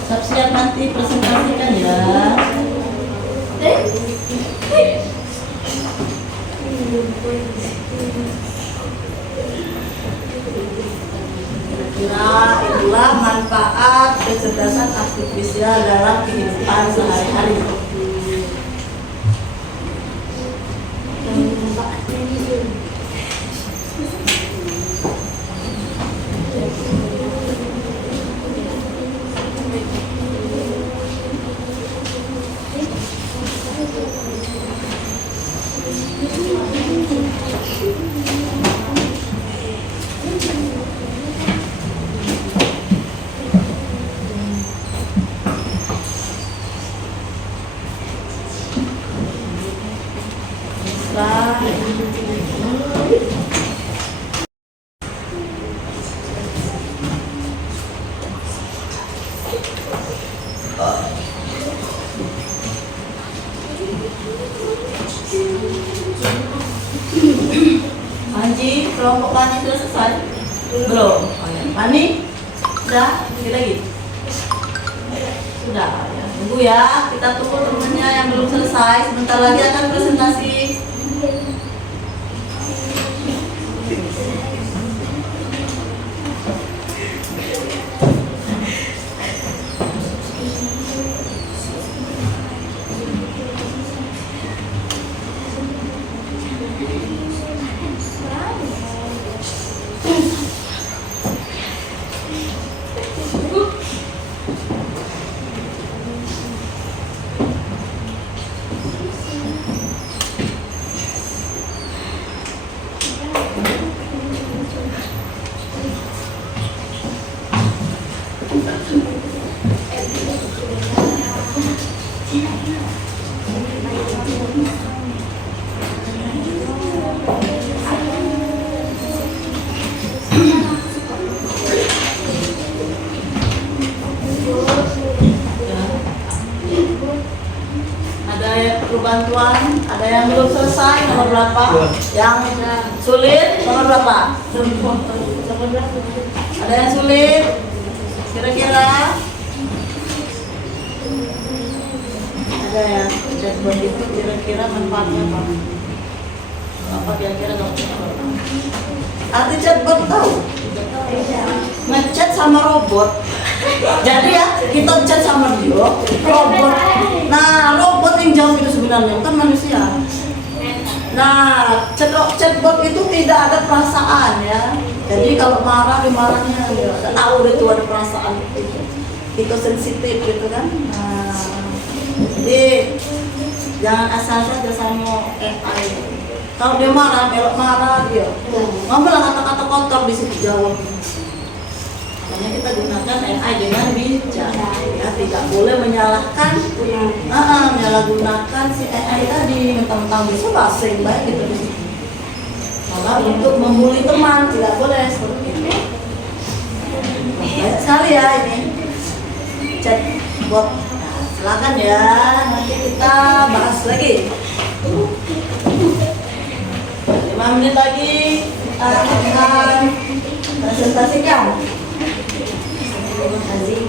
Siap-siap nanti presentasikan ya. Kira-kira itulah manfaat kecerdasan artifisial dalam kehidupan sehari-hari. Panji, kelompok Panji sudah selesai? Belum? Oh, ya. Pani? Sudah? Dikit lagi? Sudah, ya. Tunggu ya, kita tunggu temennya yang belum selesai. Sebentar lagi akan presentasi. Bantuan, ada yang belum selesai nomor berapa? Yang sulit nomor berapa? Ada yang sulit? Kira-kira aja ya chatbot itu kira-kira manfaatnya apa? Apa kira-kira dokter? Arti chatbot tahu? Ngechat sama robot. Jadi ya kita chat sama dia, robot. Nah robot yang jauh itu sebenarnya bukan manusia. Nah chatbot itu tidak ada perasaan ya. Jadi kalau marah dimarahnya ya, tahu itu ada perasaan itu sensitif gitu kan. Nah, jadi jangan asal saja sama AI. Kalau dia marah, belok marah dia. Ngomong kata-kata kotor di situ jawab. Makanya kita gunakan AI dengan bijak. Ya, tidak boleh menyalahkan, menyalahgunakan si AI tadi. Mentang-mentang bisa bahasa yang baik gitu di situ. Malah untuk membuli teman tidak boleh seperti itu. Baik sekali ya ini chatbot. Nah, silakan ya, nanti kita bahas lagi. 5 menit lagi kita akan presentasikan. Terima kasih.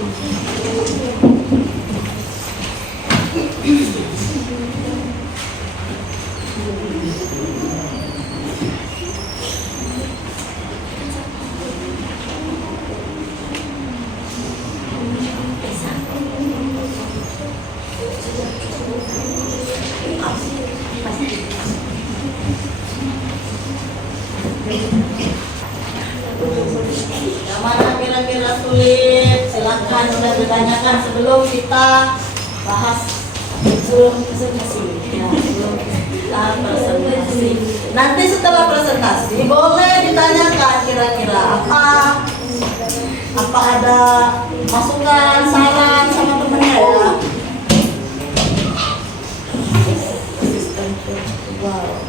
Yang mana kira-kira sulit, silakan sudah ditanyakan sebelum kita bahas presentasi. Ya, sebelum kita presentasi. Nanti setelah presentasi boleh ditanyakan kira-kira apa ada masukan, saran sama temennya ya. Wow.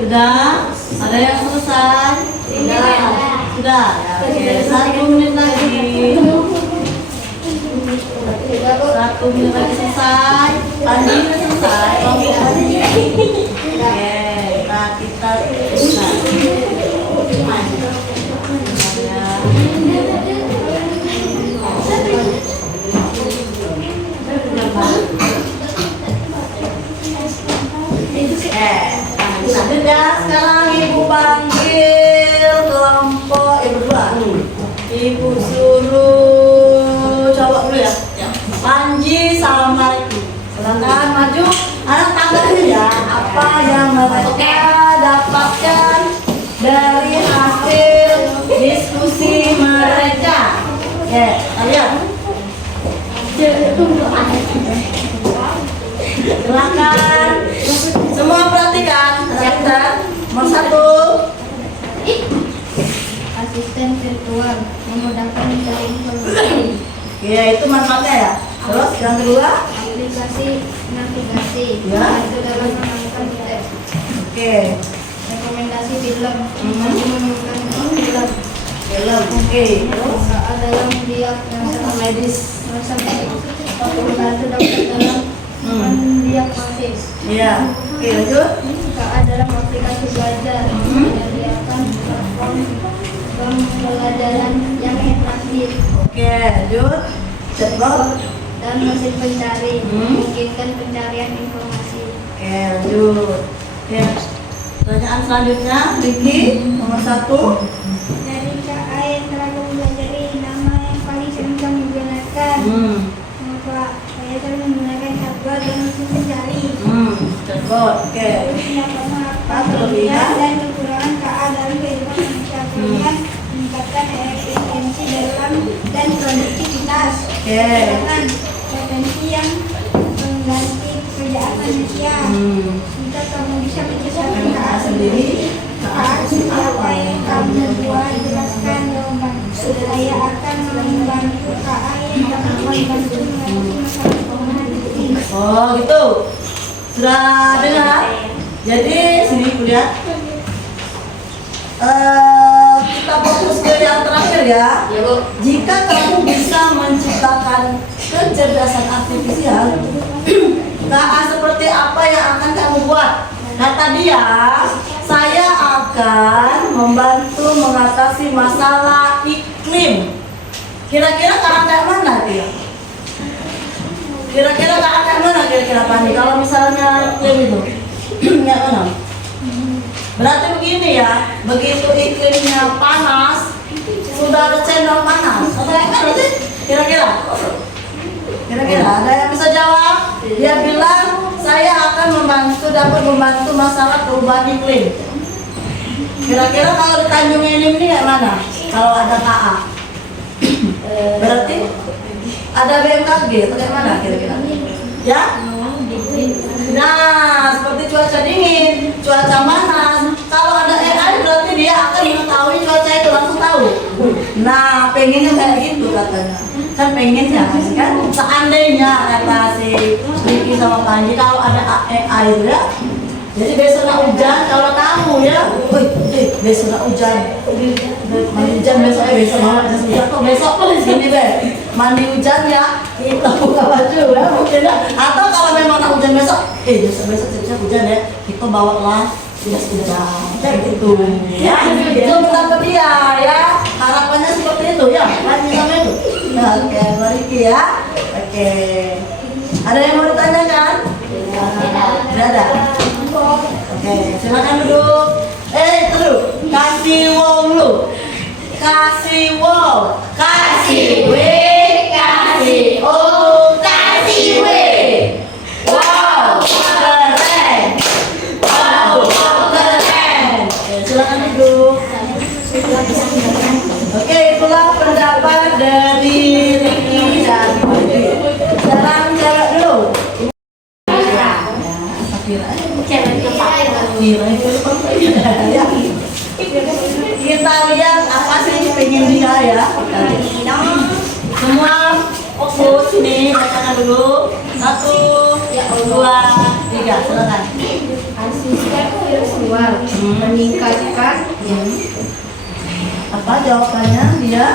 Sudah? Ada yang selesai? Sudah. Ya, oke. 1 menit lagi. 1 menit lagi selesai. Panji udah selesai. Oke, kita sudah, sekarang ibu panggil kelompok berdua. Ibu suruh cowok dulu ya. Panji sama Riki. Silakan maju. Anak tanggalnya ya. Apa yang mereka dapatkan dari hasil diskusi mereka? Oke, kalian. Silakan. Semua perhatikan. Nomor 1. Asisten virtual memudahkan mencari informasi. Ya, itu manfaatnya ya. Terus yang kedua, Aplikasi navigasi Ya. itu dalam menentukan teks. oke, Rekomendasi film menemukan film. film, oke. Terus Ada yang diagnosa medis, membantu dokter dalam mendiagnosis. ya. Oke, lanjut. KA dalam aplikasi belajar menyediakan platform pembelajaran yang interaktif Oke, lanjut. Chatbot. dan mesin pencari memungkinkan pencarian informasi. Oke, lanjut. Ya. Pertanyaan selanjutnya, Vicky, nomor 1. Dari KA yang telah kamu pelajari, nama yang paling sering kamu gunakan. Mengapa? Saya sering menggunakan chatbot dan mesin pencari. Chatbot. Oke. Terus pendapat apa Kelebihan. kelebihan dan kekurangan KA dalam kehidupan manusia? Kelebihan meningkatkan efisiensi dalam dan produktivitas. Oke. Kekurangan potensi yang mengganti pekerjaan manusia. Jika kamu bisa menciptakan KA sendiri, KA seperti apa yang kamu buat, jelaskan jawaban. Saya akan membantu KA yang dapat membantu mengatasi masalah komunikasi. Oh, gitu. Sudah dengar? Jadi sini kuliah. Kita fokus ke yang terakhir ya. Jika kamu bisa menciptakan kecerdasan artifisial, KA seperti apa yang akan kamu buat? Kata dia, saya akan membantu mengatasi masalah iklim. Kira-kira KA kayak mana dia? Kira-kira KA kayak mana kira-kira Pani? Kalau misalnya iklim itu, kayak mana? Berarti begini ya, begitu iklimnya panas, sudah ada cendol panas. Atau kayak mana sih? Kira-kira? Kira-kira ada yang bisa jawab? Dia bilang saya akan dapat membantu masalah perubahan iklim. Kira-kira kalau di Tanjung Enim ini kayak mana? Kalau ada KA, berarti ada BMKG atau kayak mana kira-kira? Ya? Nah, seperti cuaca dingin, cuaca panas. Kalau ada AI berarti dia akan mengetahui cuaca itu, langsung tahu. Nah, pengennya kayak gitu katanya. Kan pengennya kan seandainya kata si Vicky sama Panji kalau ada AI itu ya. Jadi besok nak hujan kalau kamu ya, besok nak hujan. Mandi hujan besok mama jas hujan kok besok sini deh. Mandi hujan ya, kita buka baju ya mungkin ya. Atau kalau memang nak hujan besok, besok hujan ya, kita bawalah jas hujan. Kayak gitu. Ya, itu betapa dia ya. Harapannya seperti itu ya. Panji sama itu. Oke, mari ya. Oke. Ada yang mau ditanyakan? Tidak ada. Oke, silakan duduk. Terus kasih wow lu. Kasih wow. Kasih W, kasih O, kasih W. Wow, keren. Wow, keren. Silakan duduk. Oke, itulah pendapat dari Ricky dan Budi. Sekarang cewek dulu. Kita lihat apa sih pengen dia ya. Semua fokus nih, bacakan dulu. 1, 2, 3, silakan. Asisten virtual meningkatkan Apa jawabannya dia?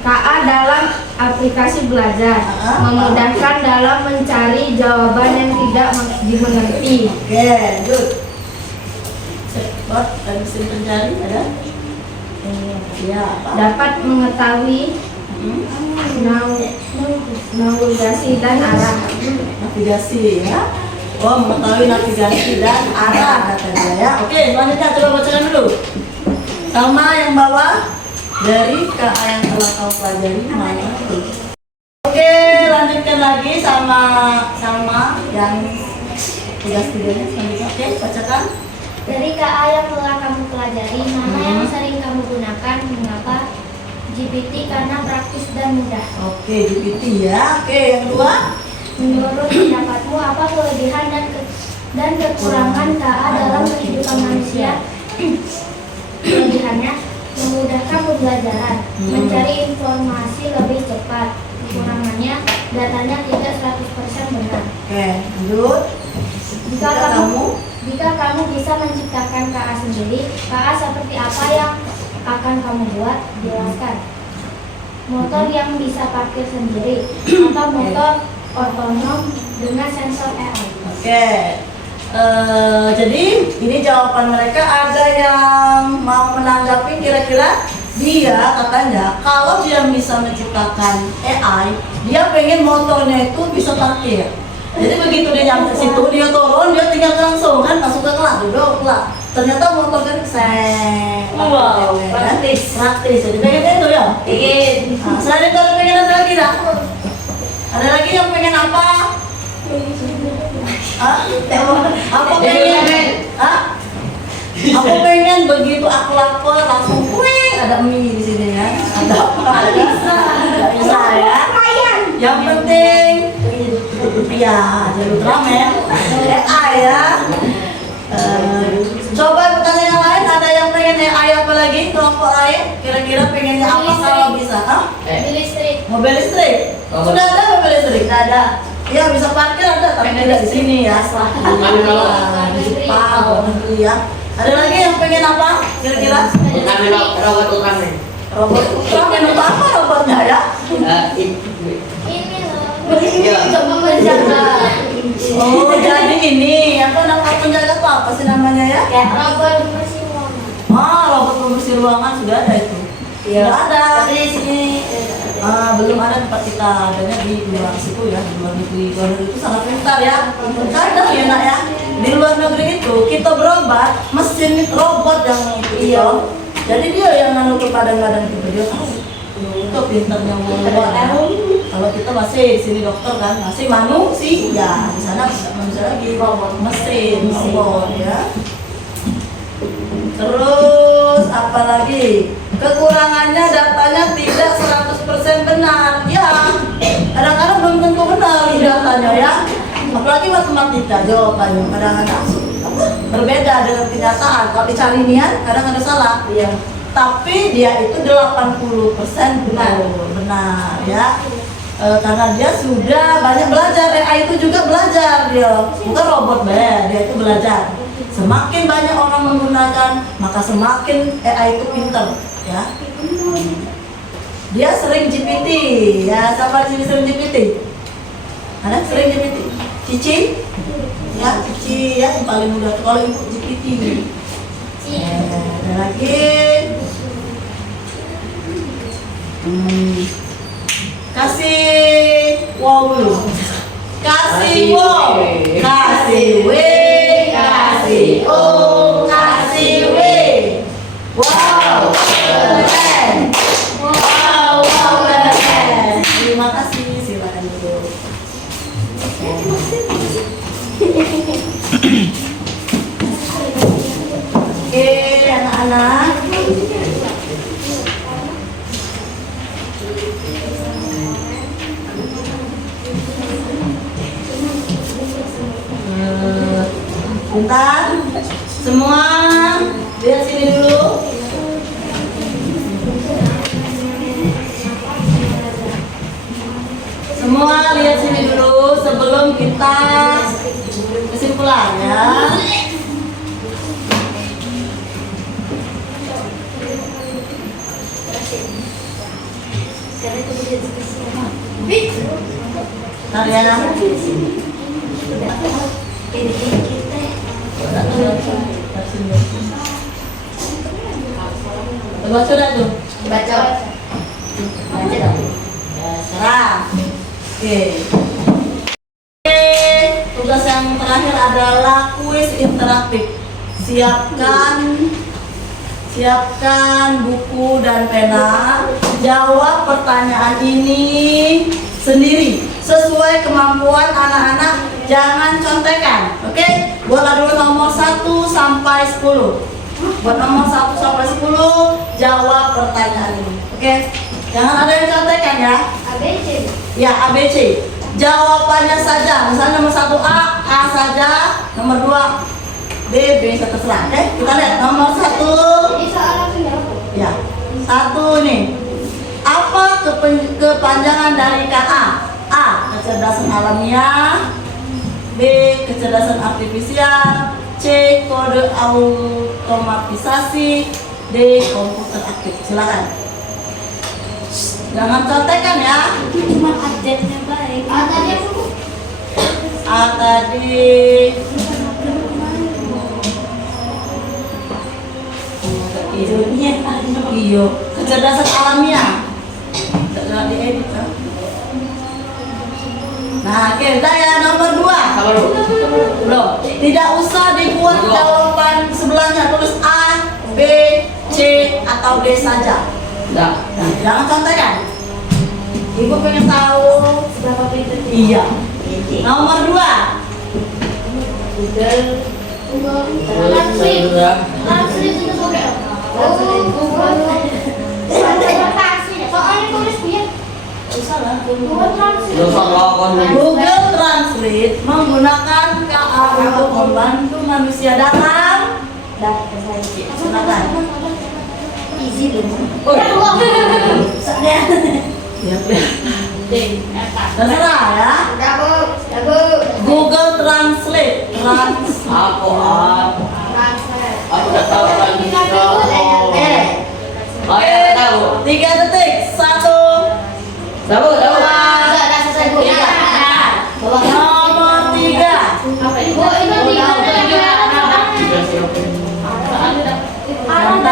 KA dalam aplikasi belajar memudahkan dalam mencari jawaban yang tidak dimengerti. Oke, good. Chatbot dan mesin pencari ada? Ya, apa? Dapat mengetahui navigasi dan arah. Navigasi ya. Oh, mengetahui navigasi dan arah kata dia ya. Oke, selanjutnya coba bacakan dulu. Sama yang bawah dari KA yang telah kau pelajari mana itu. Oke, lanjutkan lagi sama yang tugas tidurnya selanjutnya. Oke, bacakan. Dari KA yang telah kamu pelajari, mana yang sering kamu gunakan? Mengapa? GPT karena praktis dan mudah. Oke, GPT ya. Oke, yang kedua. Menurut pendapatmu, apa kelebihan dan kekurangan KA dalam kehidupan manusia? Kelebihannya memudahkan pembelajaran, mencari informasi lebih cepat. Kekurangannya, datanya tidak 100% benar. Oke, lanjut. Jika kamu bisa menciptakan KA sendiri, KA seperti apa yang akan kamu buat? Jelaskan. Motor yang bisa parkir sendiri atau motor otonom dengan sensor AI. Oke. Jadi ini jawaban mereka. Ada yang mau menanggapi? Kira-kira dia katanya kalau dia bisa menciptakan AI, dia pengen motornya itu bisa parkir. Jadi begitu dia nyampe situ, dia turun, dia tinggal langsung kan masuk ke kelas, duduk kelas. Ternyata motor kan Wow, praktis. Jadi pengen itu ya. Ingin. Nah, selain itu ada pengen apa lagi dah? Ada lagi yang pengen apa? Apa pengen? Aku pengen begitu aku lapar langsung wih ada mie di sini ya. Ada apa? Nggak bisa ya. Yang penting ya jalur ramen. AI ya. Coba pertanyaan yang lain, ada yang pengen AI apa lagi? Kelompok lain kira-kira pengennya apa kalau bisa? Mobil listrik. Mobil listrik. Sudah ada mobil listrik? Tidak ada. Ya bisa parkir ada, tapi tidak di sini ya. Di Jepang, luar negeri ya. Ada lagi yang pengen apa? Kira-kira? Robot Ultraman. Robot Ultraman apa robotnya ya? Ini loh. Iya. Coba menjaga. Oh jadi ini apa namanya penjaga tuh apa sih namanya ya? Kayak robot bersih ruangan. Robot pembersih ruangan sudah ada itu. Iya. Sudah ada. Tapi di sini Belum ada tempat kita adanya di luar situ ya, di luar negeri. Luar negeri itu sangat pintar ya. Kadang ya nak ya, di luar negeri itu kita berobat mesin robot yang itu. Iya. Jadi dia yang nganu ke badan-badan kita, dia tahu. Itu pintarnya luar ya. Kalau kita masih di sini dokter kan, masih manusia. Di sana tidak manusia lagi, robot mesin robot ya. Terus apa lagi? Kekurangannya datanya tidak 100% benar. Ya, kadang-kadang belum tentu benar datanya ya. Apalagi matematika jawabannya kadang-kadang berbeda dengan kenyataan. Kalau dicari niat kadang-kadang salah. Iya. Tapi dia itu 80% benar ya. Karena dia sudah banyak belajar. AI itu juga belajar dia. Bukan robot dia itu belajar. Semakin banyak orang menggunakan, maka semakin AI itu pintar ya. Dia sering GPT ya, sama sini sering GPT. Ada sering GPT? Cici? Ya, Cici ya yang paling mudah tuh kalau ibu GPT. Ada lagi. Kasih wow dulu. Kasih wow. Kasih W. Kasih O, kasih W. Wow, keren. Wow, keren. Terima kasih, silakan dulu. Oke, anak-anak. Bentar, semua lihat sini dulu. Semua lihat sini dulu sebelum kita kesimpulan ya. Ntar ya. Baca sudah tuh. baca. Baca dong. Ya, serah. Oke. Tugas yang terakhir adalah kuis interaktif. Siapkan buku dan pena. Jawab pertanyaan ini sendiri sesuai kemampuan anak-anak. Jangan contekan, oke? Buatlah dulu nomor 1 sampai 10. Buat nomor 1 sampai 10, jawab pertanyaan ini, oke? Jangan ada yang contekan ya. ABC. Ya, ABC. Jawabannya saja. Misalnya nomor 1 A saja. Nomor 2 B terserah. Oke? Kita lihat nomor 1. Jadi soal langsung jawab. Ya. 1 nih. Apa kepanjangan dari KA? A. Kecerdasan alamiah. B. Kecerdasan artifisial. C. Kode automatisasi. D. Komputer aktif. Silakan. Jangan contekan ya. Cuma abjadnya baik. Tadi aku A tadi iyo kecerdasan alamiah tidak diedit kan? Nah, oke, udah ya nomor 2. Apa lu? Belum. Tidak usah dibuat jawaban sebelahnya, tulis A, B, C atau D saja. Enggak. Nah, jangan contekan. Ibu pengen tahu Berapa pinter? iya. Nomor 2. Translate itu sore. Soalnya tulis punya. Google Translate menggunakan KA untuk membantu manusia dalam. Silakan. Easy dong. Terserah ya. Google Translate. Aku udah tahu kan. Oke, 3 detik. 1. Tahu. Nomor 3.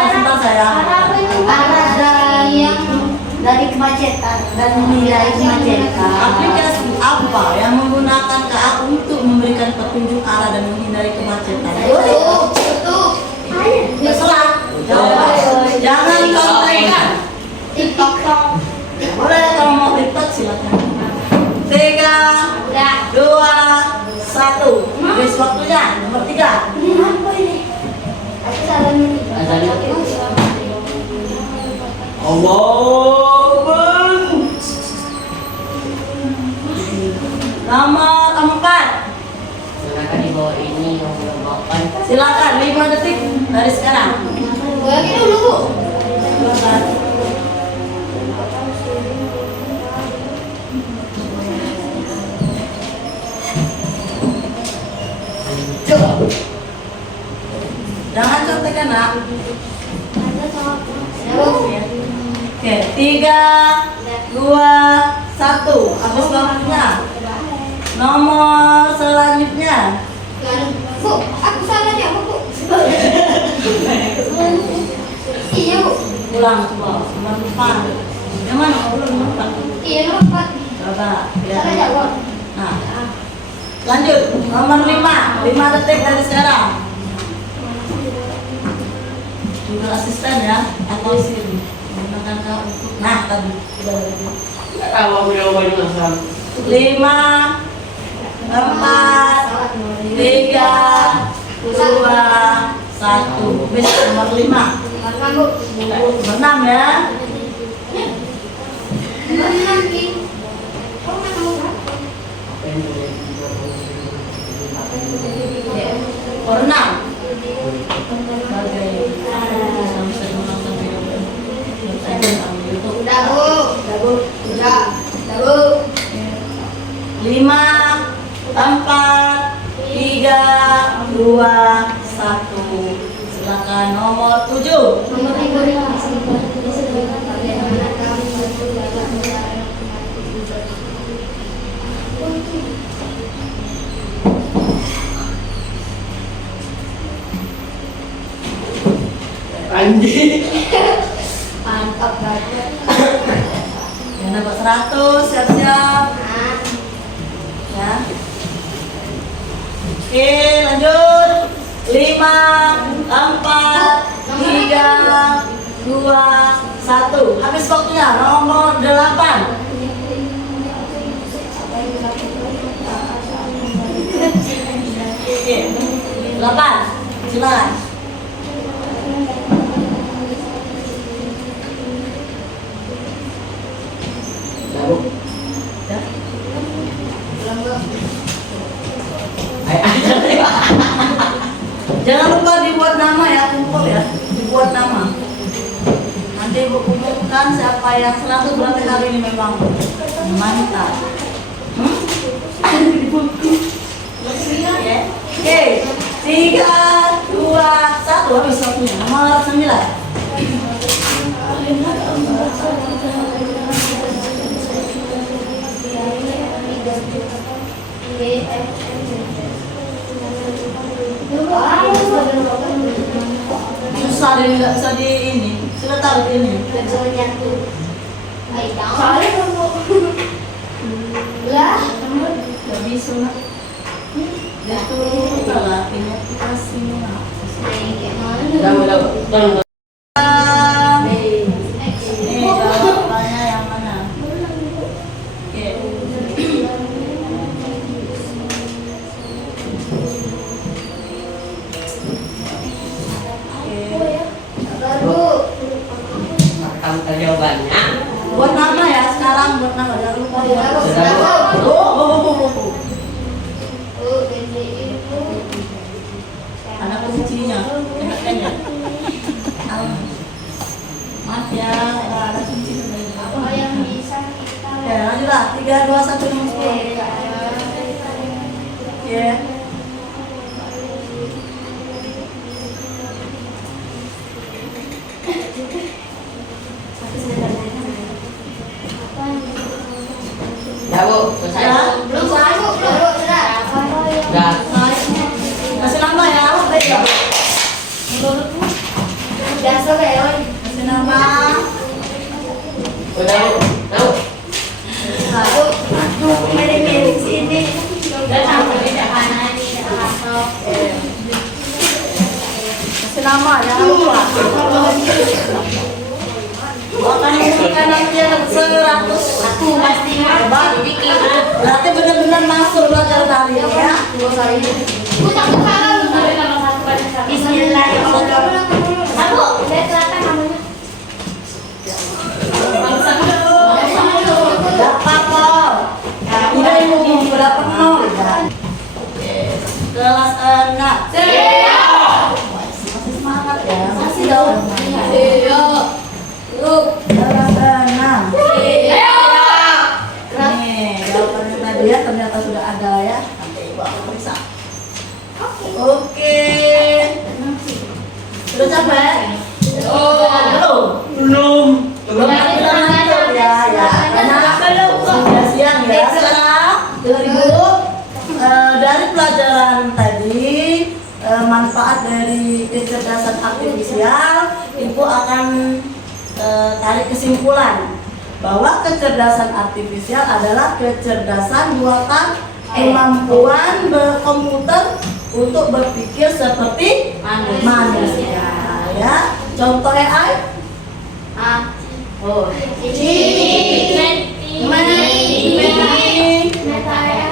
Sebentar sayang. Arah dari kemacetan dan menghindari kemacetan. Aplikasi apa yang menggunakan KA untuk memberikan petunjuk arah dan menghindari kemacetan? Terserah. Jangan contekan. TikTok. Boleh kalau mau TikTok silakan. 3, 2, 1. Habis waktunya. Nomor 3. Apa ini? Aku salah ini. Allah. Nomor 4. Silakan di bawah ini yang belum makan. Silakan 5 detik dari sekarang. Lagi dulu. Silakan. Jangan contekan nak. Oke, 3, 2, 1. Habis waktunya. Nomor selanjutnya. Bu, aku salah ya, Bu. Iya, Bu. Ulang coba. Nomor 4. Yang mana? Belum nomor 4. Iya, nomor 4. Coba. Salah jawab. Nah, lanjut. Nomor 5. 5 detik dari sekarang. Google asisten ya, atau Siri. Gunakan kau untuk. Nah, tadi. Enggak tahu aku jawabannya asal. 5, 4, 3, 2, 1. Bis nomor 5. Makan, Bu. Nomor 6 ya. Nanti. Kau nggak tahu kan? Nomor 6. Udah, Bu. Udah, Bu. 5, 4, 3, 2, 1. Silakan nomor 7. Nomor 5. Anjing. Mantap banget. Yang dapat 100, siap-siap. Ya. Oke, lanjut. 5, 4, 3, 2, 1. Habis waktunya. Nomor 8. Oke, 8. Silakan. Ya. Jangan lupa dibuat nama ya, kumpul ya, dibuat nama. Nanti ibu kumpulkan siapa yang 100 berarti hari ini memang mantap. Oke, 3, 2, 1. Habis waktunya. Nomor 9. BFF Susah deh, nggak bisa di ini. Sudah tahu ini. Soalnya kamu lah, Nggak bisa nak. Dia tuh salah ini aplikasinya. Tolong. Ini jawabannya yang mana? Oke. Kamu tahu jawabannya? Buat nama ya sekarang, buat nama jangan lupa buat. Sudah. Oh. Ada kuncinya, enaknya. Maaf ya, ada kunci sebenarnya. apa yang bisa kita Ya, lanjutlah. 3, 2, 1, 10. Ya. Ya Bu, selesai. Ya, belum selesai Bu, belum sudah. Sudah. kasih nama ya, baik ya. Menurutmu? Udah selesai, Oi. Kasih nama. Udah Bu. Tahu. Aduh, milih-milih sini. Udah sampai di depan lagi, masuk. Kasih nama, jangan lupa. Akan memberikan nanti 100. Aku pasti Hebat. Berarti benar-benar masuk belajar hari ini ya. Bismillahirrahmanirrahim. Abu, lihat selatan namanya. Dapat kok. Udah ibu berapa nol? Kelas 6. Masih semangat ya. Masih dong. Kelas 6. Nih, jawabannya tadi ya ternyata sudah ada ya. Nanti ibu akan periksa. Oke. Sudah capek? Belum. Belum ngantuk ya. Karena sudah siang ya. Sekarang dengar ibu, dari pelajaran tadi manfaat dari kecerdasan artifisial, ibu akan tarik kesimpulan bahwa kecerdasan artifisial adalah kecerdasan buatan kemampuan berkomputer untuk berpikir seperti manusia ya. Contoh AI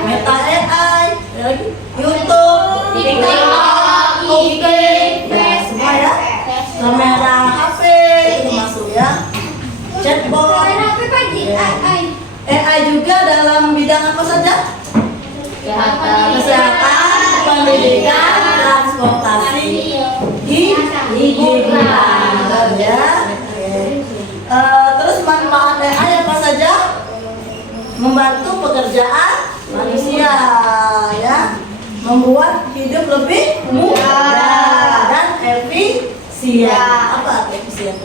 Meta AI, YouTube, TikTok, oke, ya semua ya. Kamera HP itu masuk ya. Chatbot, AI juga dalam bidang apa saja? Kesehatan, pendidikan, transportasi, hiburan ya. Terus manfaat AI apa saja? Membantu pekerjaan manusia ya, membuat hidup lebih mudah dan efisien. Apa efisien?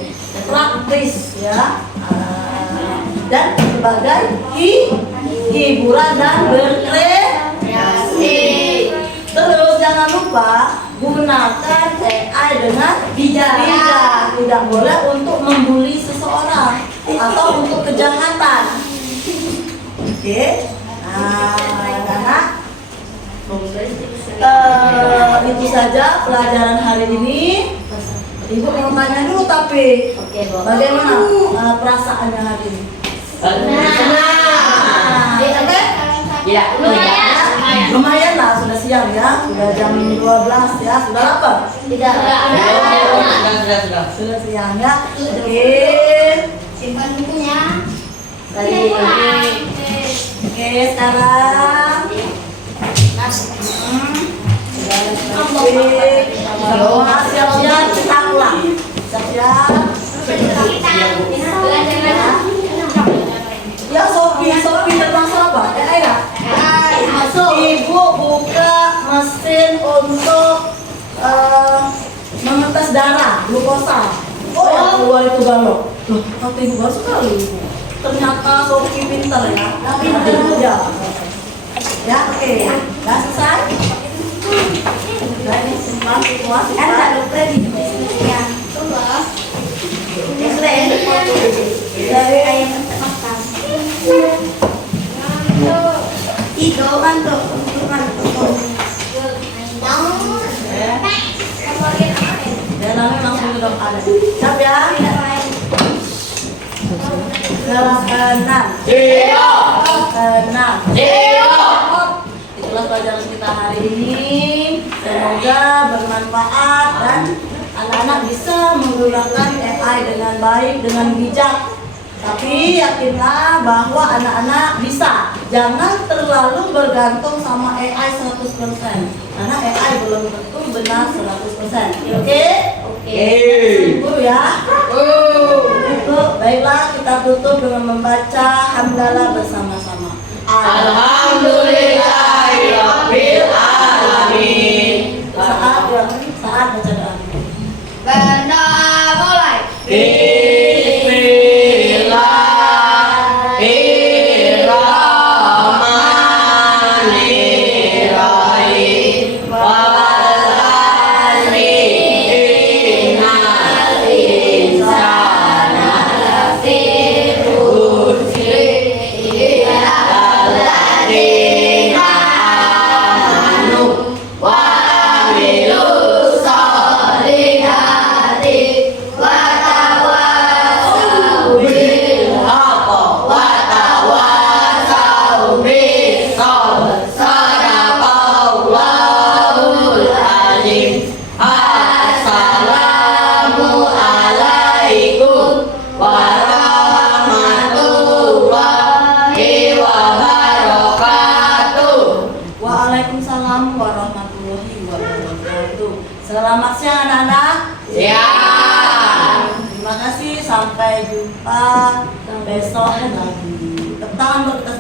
Praktis ya. Dan sebagai hiburan dan berkreasi. Terus jangan lupa gunakan AI dengan bijak. Tidak boleh untuk membuli seseorang atau untuk kejahatan. Oke. Nah, anak-anak, itu saja pelajaran hari ini. Ibu mau tanya dulu tapi bagaimana perasaannya hari ini? Ya. Lumayan lah, sudah siang ya, sudah jam 12 ya, sudah lapar? Sudah siang ya. Oke. Simpan bukunya. Oke, sekarang siap-siap kita ulang. Siap-siap. Ya, Sophie termasuk apa? Ya. Ibu buka mesin untuk mengetes darah, glukosa. Oh ya, keluar itu galon. Loh, kata ibu baru sekali. Ternyata Sophie pintar ya. Pintar ya. Ya, oke. Udah selesai? Udah ini semua. kan situasi Kan tak kan. lupa di ya. Ya sudah ya. Dari ayam makan. Itu kan tuh, itu kan tuh. Ya. Dan namanya langsung ke ada. Siap ya? Kelas 6. Keenam. Itulah pelajaran kita hari ini. Semoga bermanfaat dan anak-anak bisa menggunakan AI dengan baik, dengan bijak. Tapi yakinlah bahwa anak-anak bisa. Jangan terlalu bergantung sama AI 100%. Karena AI belum tentu benar 100%. Oke? Guru ya. Baiklah, kita tutup dengan membaca hamdalah bersama-sama. Alhamdulillahirabbil alamin. Saat baca doa. Benar mulai. Bismillahirrahmanirrahim. Wal'asri innal insana lafi khusr illa alladzina amanu wa amilus solihati wa tawassaw bil haqqi wa tawassaw bis sabr. Sadaqallahul azim. Assalamu alaikum warahmatullahi wabarakatuh. Waalaikumsalam warahmatullahi wabarakatuh. Selamat siang anak-anak. Siap. Terima kasih, sampai jumpa besok lagi. Tepuk tangan buat kita